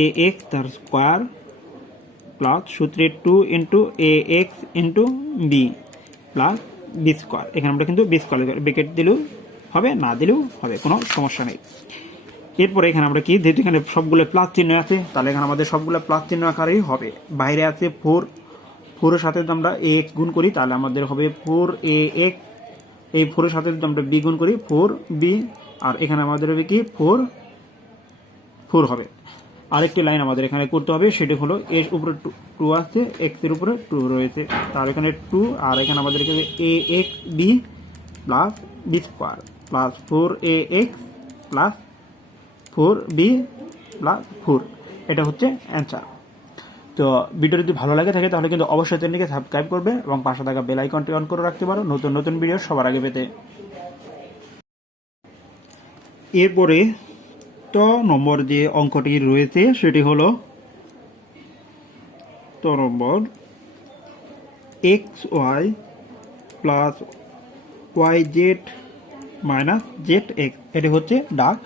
এ এক্স তার স্কোয়ার প্লাস সূত্রে 2 into A X into B plus B square. এখানে আমরা কিন্তু বি স্কোয়ার ব্র্যাকেট দিলেও হবে, না দিলেও হবে, কোনো সমস্যা নেই। এরপরে এখানে আমরা কি, যেহেতু এখানে সবগুলো প্লাস চিহ্ন আছে তাহলে এখানে আমাদের সবগুলো প্লাস চিহ্ন আকারেই হবে। বাইরে আছে 4, 4-এর সাথে যদি আমরা এ এক্স গুণ করি তাহলে আমাদের হবে 4 এ এক্স, এই 4-এর সাথে যদি আমরা বি গুণ করি 4b, আর এখানে আমাদের হবে কি 4 হবে। আরেকটি লাইন আমাদের এখানে করতে হবে, সেটি হলো এর উপরে 2 আছে, এক্স এর উপরে 2 রয়েছে, তার এখানে 2, আর এখানে আমাদের এখানে A X B plus B square plus 4a X plus 4b plus 4, এটা হচ্ছে অ্যান্সার। তো ভিডিও যদি ভালো লাগে থাকে তাহলে কিন্তু অবশ্যই চ্যানেলকে সাবস্ক্রাইব করবে এবং পাশে থাকা বেল আইকনটি অন করে রাখতে পারো নতুন নতুন ভিডিও সবার আগে পেতে। এরপরে নম্বর যে অঙ্কটি রয়েছে সেটি হলো number X Y plus Y Z minus Z X, এটি হচ্ছে ডাক।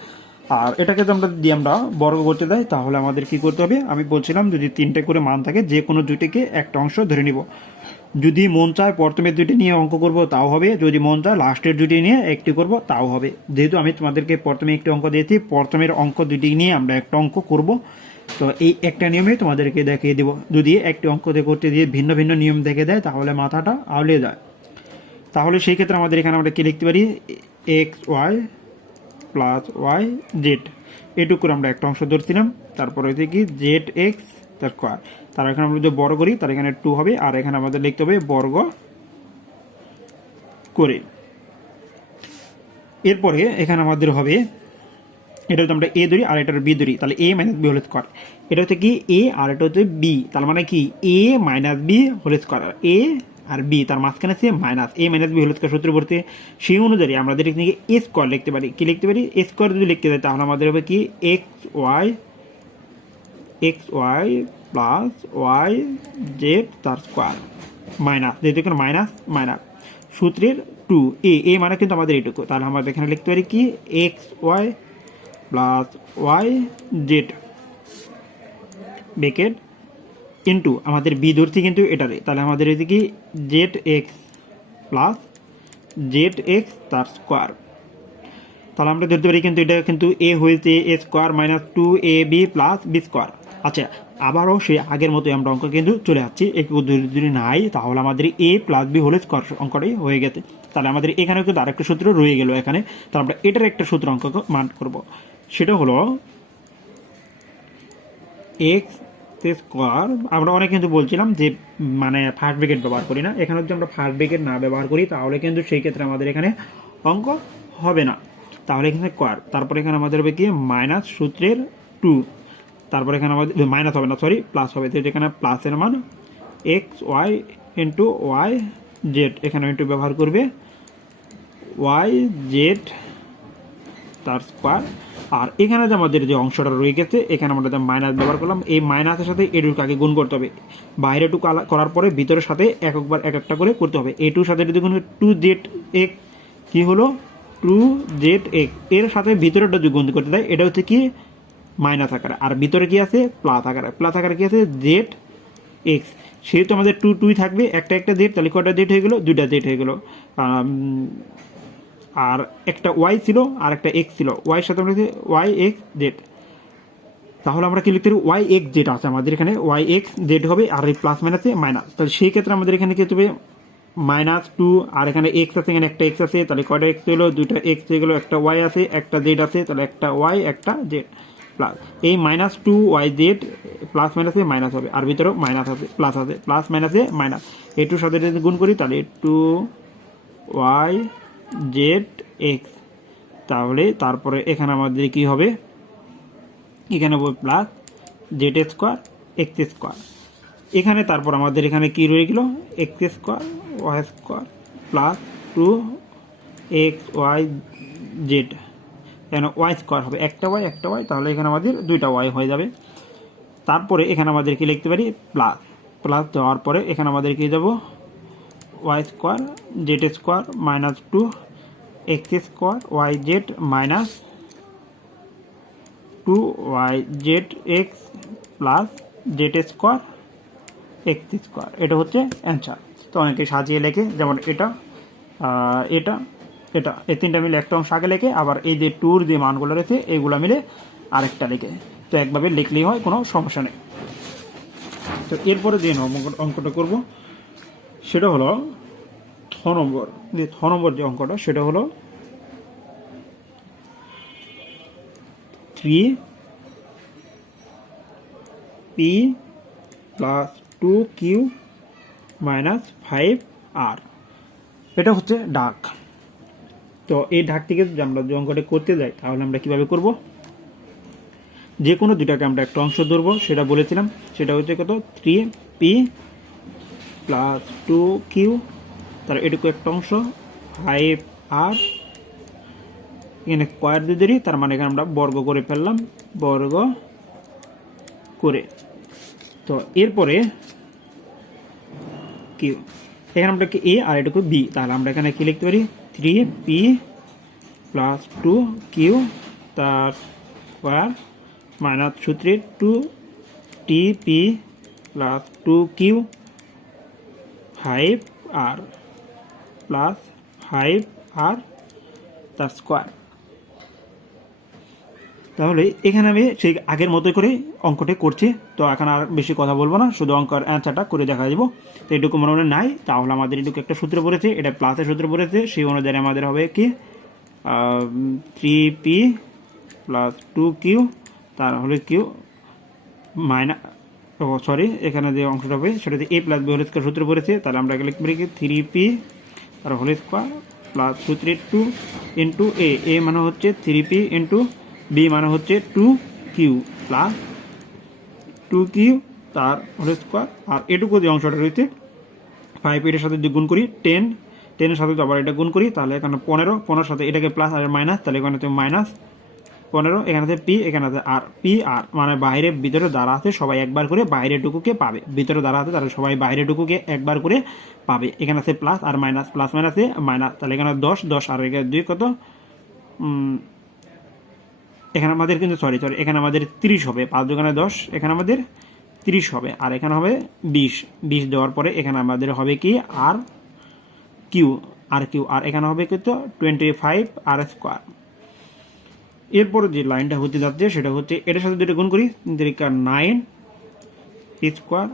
আর এটাকে যদি আমরা বর্গ করতে যাই তাহলে আমাদের কি করতে হবে, আমি বলছিলাম যদি 3টে করে মান থাকে যে কোনো দুইটিকে একটা অংশ ধরে নিব। যদি মন চায় প্রথমের দুইটি নিয়ে অঙ্ক করব তাও হবে, যদি মন চায় লাস্টের দুটি নিয়ে একটি করব তাও হবে। যেহেতু আমি তোমাদেরকে প্রথমে একটি অঙ্ক দিয়েছি, প্রথমের অঙ্ক দুটি নিয়ে আমরা একটা অঙ্ক করব, তো এই একটা নিয়মে তোমাদেরকে দেখিয়ে দেব। যদি একটি অঙ্ক করতে দিয়ে ভিন্ন ভিন্ন নিয়ম দেখে দেয় তাহলে মাথাটা আউলে যায়। তাহলে সেই ক্ষেত্রে আমাদের এখানে আমরা কি লিখতে পারি, x Y plus Y z, এটুকু করে আমরা একটা অংশ ধরছিলাম, তারপর হচ্ছে কি জেড এক্স তার স্কোয়ার, তার এখানে আমরা যদি বর্গ করি তার এখানে 2 হবে, আর এখানে আমাদের লিখতে হবে বর্গ করে। এরপরে এখানে আমাদের হবে, এটা হচ্ছে আমরা এ ধরি আর এটা বি ধরি, তাহলে a minus b whole square, এটা হচ্ছে কি এ আর এটা হচ্ছে বি, তার মানে কি এ মাইনাস বি হোল স্কোয়ার, এ আর বি তার মাঝখানে সে মাইনাস এ মাইনাস বি হোল স্কোয়ার সূত্র পড়তে, সেই অনুযায়ী আমরা এখানে এ স্কোয়ার লিখতে পারি। কি লিখতে পারি, এ স্কোয়ার যদি লিখতে পারি তাহলে আমাদের হবে কি x y x Y plus Y z তার স্কোয়ার মাইনাস, যেহেতু এখানে মাইনাস মাইনাস সূত্রের 2a মানে কিন্তু আমাদের এটুকু, তাহলে আমরা এখানে লিখতে পারি কি x Y plus Y Z bracket into আমাদের বি ধরছি কিন্তু এটারে, তাহলে আমাদের হচ্ছে কি Z x plus Z X তার স্কোয়ার। তাহলে আমরা ধরতে পারি কিন্তু এটা কিন্তু এ হয়েছে A square minus 2ab plus B square. আচ্ছা, আবারও সেই আগের মতোই আমরা অঙ্ক কিন্তু চলে যাচ্ছি, একটু যদি নাই তাহলে আমাদের A plus B whole square অঙ্কটাই হয়ে গেছে। তাহলে আমাদের এখানেও কিন্তু আরেকটা সূত্র রয়ে গেল এখানে, তাহলে আমরা এটার একটা সূত্র অঙ্ক মান করব, সেটা হলো এক্স স্কোয়ার। আমরা অনেক কিন্তু বলছিলাম যে মানে ফার্স্ট ব্রেকেট ব্যবহার করি না, এখানে যদি আমরা ফার্স্ট ব্রেকেট না ব্যবহার করি তাহলে কিন্তু সেই ক্ষেত্রে আমাদের এখানে অঙ্ক হবে না। তাহলে এখানে স্কোয়ার, তারপরে এখানে আমাদের হবে কি মাইনাস সূত্রের 2, তারপরে এখানে আমাদের মাইনাস হবে না সরি প্লাস হবে, তো এখানে প্লাসের মান x y into y z, এখানে ইন্টু ব্যবহার করবে ওয়াই জেড তার স্কোয়ার। আর এখানে যে আমাদের যে অংশটা রয়ে গেছে এখানে আমরা মাইনাস ব্যবহার করলাম, এই মাইনাসের সাথে এটুকু আগে গুণ করতে হবে, বাইরে টুকু করার পরে ভিতরের সাথে একবার এক একটা করে করতে হবে। এ টুর সাথে যদি গুণ টু জেড এক্স কী হলো টু জেড এক্স, এর সাথে ভিতরেটা যদি গুণ করতে দেয় এটা হচ্ছে কি মাইনাস আকারে, আর ভিতরে কি আছে প্লাস আকারে, প্লাস আকারে কি আছে জেড এক্স, সেহেতু আমাদের টু টুই থাকবে, একটা একটা জেড, তাহলে কয়টা জেড হয়ে গেলো দুইটা জেড হয়ে গেলো, আর একটা ওয়াই ছিল আর একটা এক্স ছিল, ওয়াইয়ের সাথে আমরা ওয়াই এক্স জেড, তাহলে আমরা কি লিখতে পারি ওয়াই এক্স জেড আছে আমাদের এখানে ওয়াই এক্স জেড হবে, আর এই প্লাস মাইনাসে মাইনাস, তাহলে সেই ক্ষেত্রে আমাদের এখানে কি হবে মাইনাস 2, আর এখানে এক্স আছে এখানে একটা এক্স আছে, তাহলে কয়টা এক্স হলো দুইটা এক্স হয়ে গেলো, একটা ওয়াই আছে একটা জেড আছে, তাহলে একটা ওয়াই একটা জেড প্লাস এই মাইনাস 2 ওয়াই জেড প্লাস মাইনাসে মাইনাস হবে, আর ভিতরেও মাইনাস আছে প্লাস আছে, প্লাস মাইনাসে মাইনাস, এটুর সাথে যদি গুণ করি তাহলে 2 ওয়াই জেড এক্স, তাহলে তারপরে এখানে আমাদের কি হবে এখানে plus z square x square, এখানে তারপর আমাদের এখানে কি রয়ে গেল x square y square plus 2 x Y z, এখানে ওয়াই স্কোয়ার হবে একটা ওয়াই, তাহলে এখানে আমাদের দুইটা ওয়াই হয়ে যাবে। তারপরে এখানে আমাদের কি লিখতে পারি প্লাস, প্লাস দেওয়ার পরে এখানে আমাদের কি দেবো y square z square minus 2 x square y Z minus 2 y z x plus z square x square, এটা হচ্ছে অ্যান্সার। তো অনেকে সাজিয়ে লেখে, যেমন এটা এটা এটা এই তিনটা মিলে একটা অংশ আগে লেখে, আবার এই যে টুর যে মানগুলো রয়েছে এইগুলো মিলে আরেকটা লেখে, তো একভাবে লিখলেই হয়, কোনো সমস্যা নেই। তো এরপরে যে অঙ্কটা করব সেটা হলো ছ নম্বর যে অঙ্কটা সেটা হলো 3p plus 2q minus 5r, এটা হচ্ছে ডাক। তো এই ডাক থেকে যদি আমরা যে অঙ্কটা করতে যাই তাহলে আমরা কিভাবে করব, যে কোনো দুটাকে আমরা একটা অংশ ধরবো, সেটা বলেছিলাম, সেটা হচ্ছে কত 3p প্লাস 2q, তার এটুকু একটা অংশ 5r, এখানে স্কোয়ার দিয়ে ধরি তার মানে এখানে আমরা বর্গ করে ফেললাম, বর্গ করে। তো এরপরে কি এখানে আমরা কি এ আর এটুকু বি, তাহলে আমরা এখানে কি লিখতে পারি 3p প্লাস 2q তার স্কোয়ার মাইনাস সূত্রে 2tp plus 2q 5r plus 5r তার স্কোয়ার। তাহলে এখানে আমি সেই আগের মতো করে অঙ্কটি করছি, তো এখন আর বেশি কথা বলবো না, শুধু অঙ্কের অ্যান্সারটা করে দেখা যাবো। তো এটুকু মনে মনে নাই, তাহলে আমাদের এটুকু একটা সূত্র পড়েছে, এটা প্লাসের সূত্র পড়েছে, সেই অনুযায়ী আমাদের হবে কি 3p প্লাস 2q তার হলে কিউ মাইনাস এখানে যে অংশটা হবে সেটা হচ্ছে a plus b whole square সূত্র পড়েছে, তাহলে আমরা লিখতে পারি কি 3p আর হোল স্কোয়ার প্লাস সূত্রে 2 ইন্টু a মানে হচ্ছে 3p ইন্টু b মানে হচ্ছে 2q প্লাস 2q তার হোল স্কোয়ার, আর এটুকু যে অংশটা রয়েছে 5 এর সাথে যদি গুণ করি 10 এর সাথে আবার এটা গুণ করি, তাহলে এখানে 15 সাথে এটাকে প্লাস আর মাইনাস, তাহলে এখানে তুমি মাইনাস 15, এখানে আছে পি, এখানে আছে আর, পি আর মানে বাইরে ভিতরে দ্বারা আছে সবাই একবার করে বাইরেটুকুকে পাবে, ভিতরে দ্বারা আছে তারা সবাই বাইরেটুকুকে একবার করে পাবে। এখানে আছে প্লাস আর মাইনাস, প্লাস মাইনাসে মাইনাস, তাহলে এখানে 10 10 আর এখানে 2 কত, এখানে আমাদের কিন্তু সরি এখানে আমাদের 30 হবে, 5 দোকানে 10, এখানে আমাদের 30 হবে, আর এখানে হবে 20 20 দেওয়ার পরে এখানে আমাদের হবে কি আর কিউ, আর কিউ, আর এখানে হবে কিন্তু 25 আর স্কোয়ার। এরপর যে লাইনটা হতে যাচ্ছে সেটা হচ্ছে এটার সাথে দুটো গুণ করি, 9 স্কোয়ার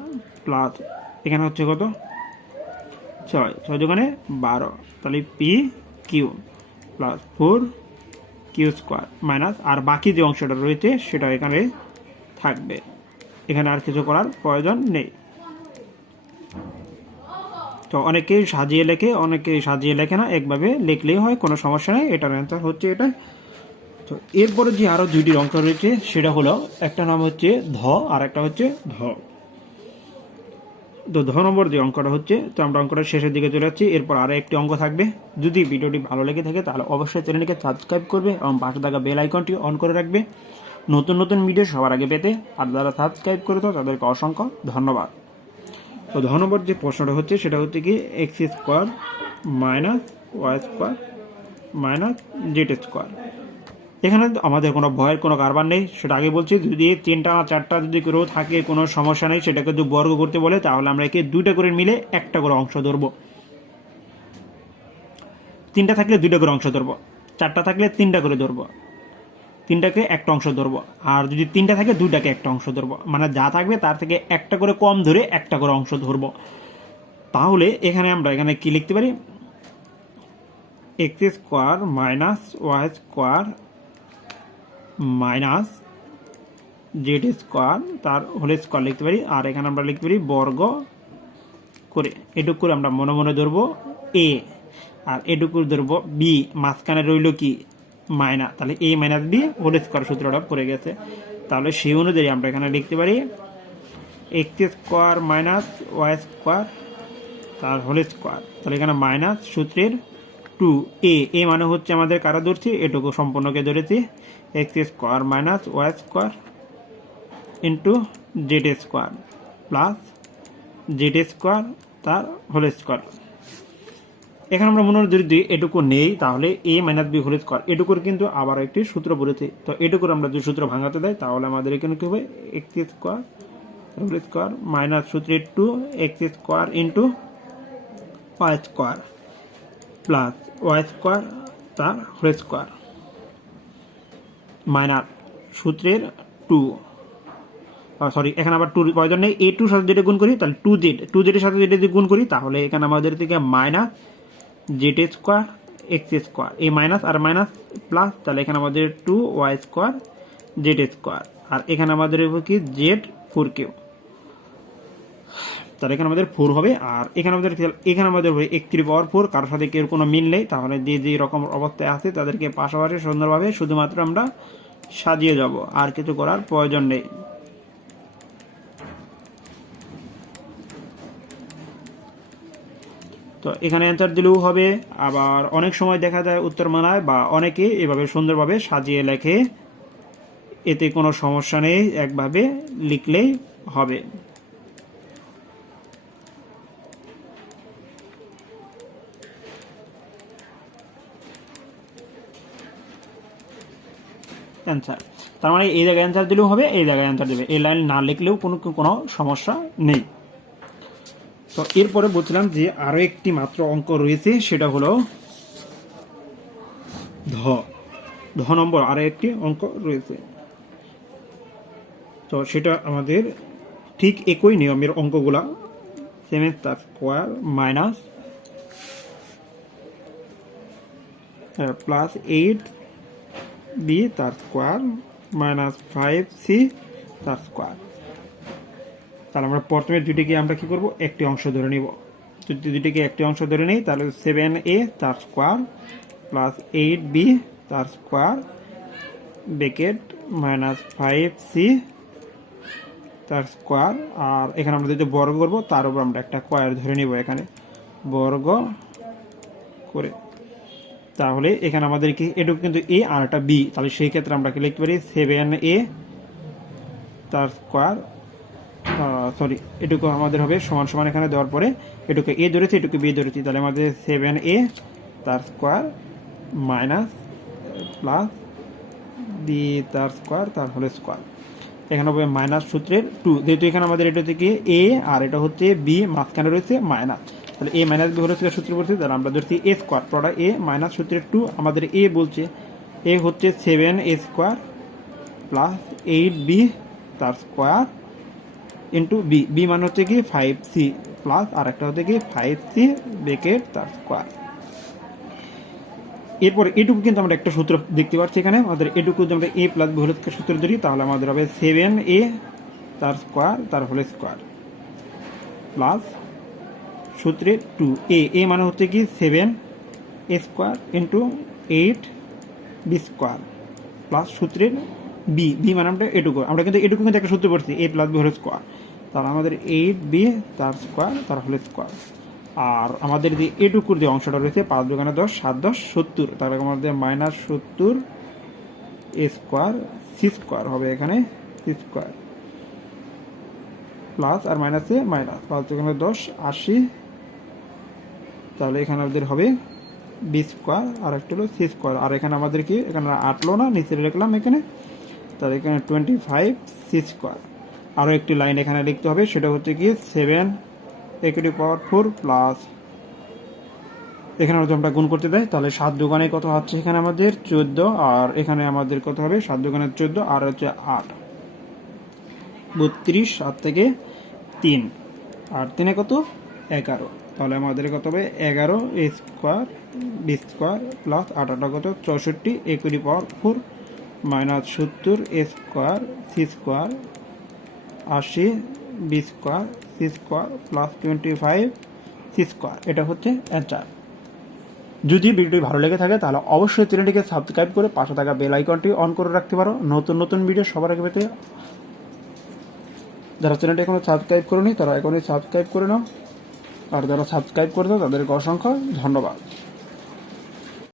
প্লাস এখানে হচ্ছে কত 6 দোকানে 12, তাহলে P Q plus 4 Q square minus, আর বাকি যে অংশটা রয়েছে সেটা এখানে থাকবে, এখানে আর কিছু করার প্রয়োজন নেই। তো অনেকেই সাজিয়ে লেখে, অনেকেই সাজিয়ে লেখে না, একভাবে লিখলেই হয়, কোনো সমস্যা নেই। এটার অ্যান্সার হচ্ছে এটা। তো এরপরে যে আরও দুইটি অঙ্ক রয়েছে সেটা হলো একটা নাম হচ্ছে ধ আর একটা হচ্ছে ধ। তো ধ নম্বর যে অঙ্কটা হচ্ছে, তো আমরা অঙ্কটা শেষের দিকে চলে যাচ্ছি। এরপর আরও একটি অঙ্ক থাকবে। যদি ভিডিওটি ভালো লেগে থাকে তাহলে অবশ্যই চ্যানেলটিকে সাবস্ক্রাইব করবে এবং পাশে থাকা বেল আইকনটি অন করে রাখবে নতুন নতুন ভিডিও সবার আগে পেতে। আর যারা সাবস্ক্রাইব করে তো তাদেরকে অসংখ্য ধন্যবাদ। তো ধ নম্বর যে প্রশ্নটা হচ্ছে সেটা হচ্ছে কি x square minus y square minus z square. এখানে আমাদের কোনো ভয়ের কোনো কারবার নেই, সেটা আগে বলছি। যদি 3টা না 4টা যদি কেউ থাকে কোনো সমস্যা নেই, সেটাকে যদি বর্গ করতে বলে তাহলে আমরা একে 2টা করে মিলে একটা করে অংশ ধরবো। 3টা থাকলে 2টা করে অংশ ধরবো, 4টা থাকলে 3টা করে ধরবো, 3টাকে একটা অংশ ধরবো, আর যদি 3টা থাকে 2টাকে একটা অংশ ধরবো, মানে যা থাকবে তার থেকে একটা করে কম ধরে একটা করে অংশ ধরবো। তাহলে এখানে আমরা এখানে কি লিখতে পারি, x square minus y square minus z square তার হোল স্কোয়ার লিখতে পারি, আর এখানে আমরা লিখতে পারি বর্গ করে। এটুকু করে আমরা মনে মনে ধরবো এ, আর এটুকু ধরবো বি, মাঝখানে রইল কি মাইনাস, তাহলে a minus b whole square সূত্রটা পড়ে গেছে। তাহলে সেই অনুযায়ী আমরা এখানে লিখতে পারি x square minus y square তার হোল স্কোয়ার, তাহলে এখানে মাইনাস সূত্রের 2 এ মানে হচ্ছে আমাদের কারা ধরছি, এটুকু সম্পূর্ণকে ধরেছি, x square minus y square into z square plus z square তার হোল স্কোয়ার। এখানে আমরা মনে যদি এটুকু নেই তাহলে a minus b whole square, এটুকুর কিন্তু আবার একটি সূত্র পড়েছে। তো এটুকুর আমরা যদি সূত্র ভাঙাতে দেয় তাহলে আমাদের এখানে কি হবে x square whole square minus সূত্রের 2 x square into y square plus y square তার হোল স্কোয়ার মাইনাস সূত্রের 2, সরি এখানে আবার 2 প্রয়োজন নেই, এ 2 সাথে যেটা গুণ করি তাহলে 2z এর সাথে যেটা যদি গুণ করি তাহলে এখানে আমাদের থেকে minus z square x square, এই মাইনাস আর মাইনাস প্লাস, তাহলে এখানে আমাদের 2 ওয়াই স্কোয়ার জেড স্কোয়ার, আর এখানে আমাদের কি জেড 4 কিউ, তাহলে এখানে আমাদের 4 হবে। আর এখানে আমাদের হবে 1/4, কারোর সাথে কেউ কোনো মিল নেই, তাহলে যে রকম অবস্থায় আছে তাদেরকে পাশাপাশি সুন্দরভাবে শুধুমাত্র আমরা সাজিয়ে যাব, আর কিছু করার প্রয়োজন নেই। তো এখানে অ্যান্সার দিলেও হবে, আবার অনেক সময় দেখা যায় উত্তরমালায় বা অনেকে এভাবে সুন্দরভাবে সাজিয়ে লেখে, এতে কোনো সমস্যা নেই, একভাবে লিখলেই হবে। অ্যান্সার তার মানে এই জায়গায় অ্যান্সার দিলেও হবে, এই জায়গায় অ্যান্সার দেবে, এই লাইন না লিখলেও কোনো সমস্যা নেই। তো এরপরে বলছিলাম যে আরো একটি মাত্র অঙ্ক রয়েছে, সেটা হলো ধ নম্বর আরো একটি অঙ্ক রয়েছে। তো সেটা আমাদের ঠিক একই নিয়মের অঙ্কগুলা, 7 তার স্কোয়ার মাইনাস প্লাস 8b তার স্কোয়ার মাইনাস 5c তার স্কোয়ার। তাহলে আমরা প্রথমে দুটিকে আমরা কি করব, একটি অংশ ধরে নিব। যদি দুটিকে একটি অংশ ধরে নিই তাহলে 7a তার স্কোয়ার প্লাস 8b তার স্কোয়ার ব্র্যাকেট মাইনাস 5c তার স্কোয়ার, আর এখানে আমরা যদি বর্গ করব তার উপর আমরা একটা স্কোয়ার ধরে নিব, এখানে বর্গ করে তাহলে এখানে আমাদের কি এটুকু কিন্তু এ আর একটা বি, তাহলে সেই ক্ষেত্রে আমরা কি লিখতে পারি 7a তার স্কোয়ার, সরি এটুকু আমাদের হবে সমান সমান এখানে দেওয়ার পরে এটুকু এ ধরেছি এটুকু বি ধরেছি, তাহলে আমাদের 7a তার স্কোয়ার মাইনাস প্লাস বি তার স্কোয়ার তার হোল স্কোয়ার। এখানে হবে মাইনাস সূত্রের 2, যেহেতু এখানে আমাদের এটা থেকে এ আর এটা হচ্ছে বি, মাঝখানে রয়েছে মাইনাস, তাহলে এ মাইনাস বি হল সূত্র বলছে, তাহলে আমরা ধরছি এ স্কোয়ার প্রোডাক্ট এ মাইনাস সূত্রের 2, আমাদের এ বলছে এ হচ্ছে 7a স্কোয়ার প্লাস 8b তার স্কোয়ার ইন্টু বি, বি মানে হচ্ছে কি 5c প্লাস আর একটা হচ্ছে কি 5c ব্রেকেট তার স্কোয়ার। এরপর এটুকু কিন্তু আমরা একটা সূত্র দেখতে পাচ্ছি এখানে, আমাদের এটুকু যদি আমরা এ প্লাস বি হোল স্কোয়ার সূত্র ধরি তাহলে আমাদের হবে 7a তার স্কোয়ার তার হোল স্কোয়ার প্লাস সূত্রে 2a, এ মানে হচ্ছে কি 7a square into 8b square plus সূত্রের বি, বি মানে আমরা এটুকু, আমরা কিন্তু এটুকু কিন্তু একটা সূত্র পড়ছি এ প্লাস বি হোল স্কোয়ার, তাহলে আমাদের 8b তার স্কোয়ার তার হোল স্কোয়ার। আর আমাদের যে এটুকুর যে অংশটা রয়েছে 5 দোকানে 10 7 10 70, তাহলে আমাদের মাইনাস 70 স্কোয়ার সি স্কোয়ার হবে এখানে সি স্কোয়ার প্লাস আর মাইনাসে মাইনাস 5 দোকানে 10 80, তাহলে এখানে আমাদের হবে বি স্কোয়ার আর একটা হলো সি স্কোয়ার, আর এখানে আমাদের কি এখানে 8 লো না নিচে লিখলাম এখানে, তাহলে এখানে 25 সি স্কোয়ার। আরও একটি লাইন এখানে লিখতে হবে, সেটা হচ্ছে কি 7 a to the power 4 plus এখানে যদি আমরা গুণ করতে দেয় তাহলে 7 দোকানে কত হচ্ছে এখানে আমাদের 14, আর এখানে আমাদের কত হবে 7 দোকানে 14 আর হচ্ছে 8 32, 7 থেকে 3 আর 3 কত 11, তাহলে আমাদের কত হবে 11 a square b square plus 8 কত 64 a to the power 4 minus 70 a square c square 80 b square c square plus 25 c square. এটা হচ্ছে অ্যান্সার। যদি ভিডিওটি ভালো লেগে থাকে তাহলে অবশ্যই চ্যানেলটিকে সাবস্ক্রাইব করে পাশে থাকা বেল আইকনটি অন করে রাখতে পারো নতুন নতুন ভিডিও সবার আগে পেতে। যারা চ্যানেলটি এখনো সাবস্ক্রাইব করেনি তারা এখনই সাবস্ক্রাইব করে নাও, আর যারা সাবস্ক্রাইব করে দাও তাদেরকে অসংখ্য ধন্যবাদ।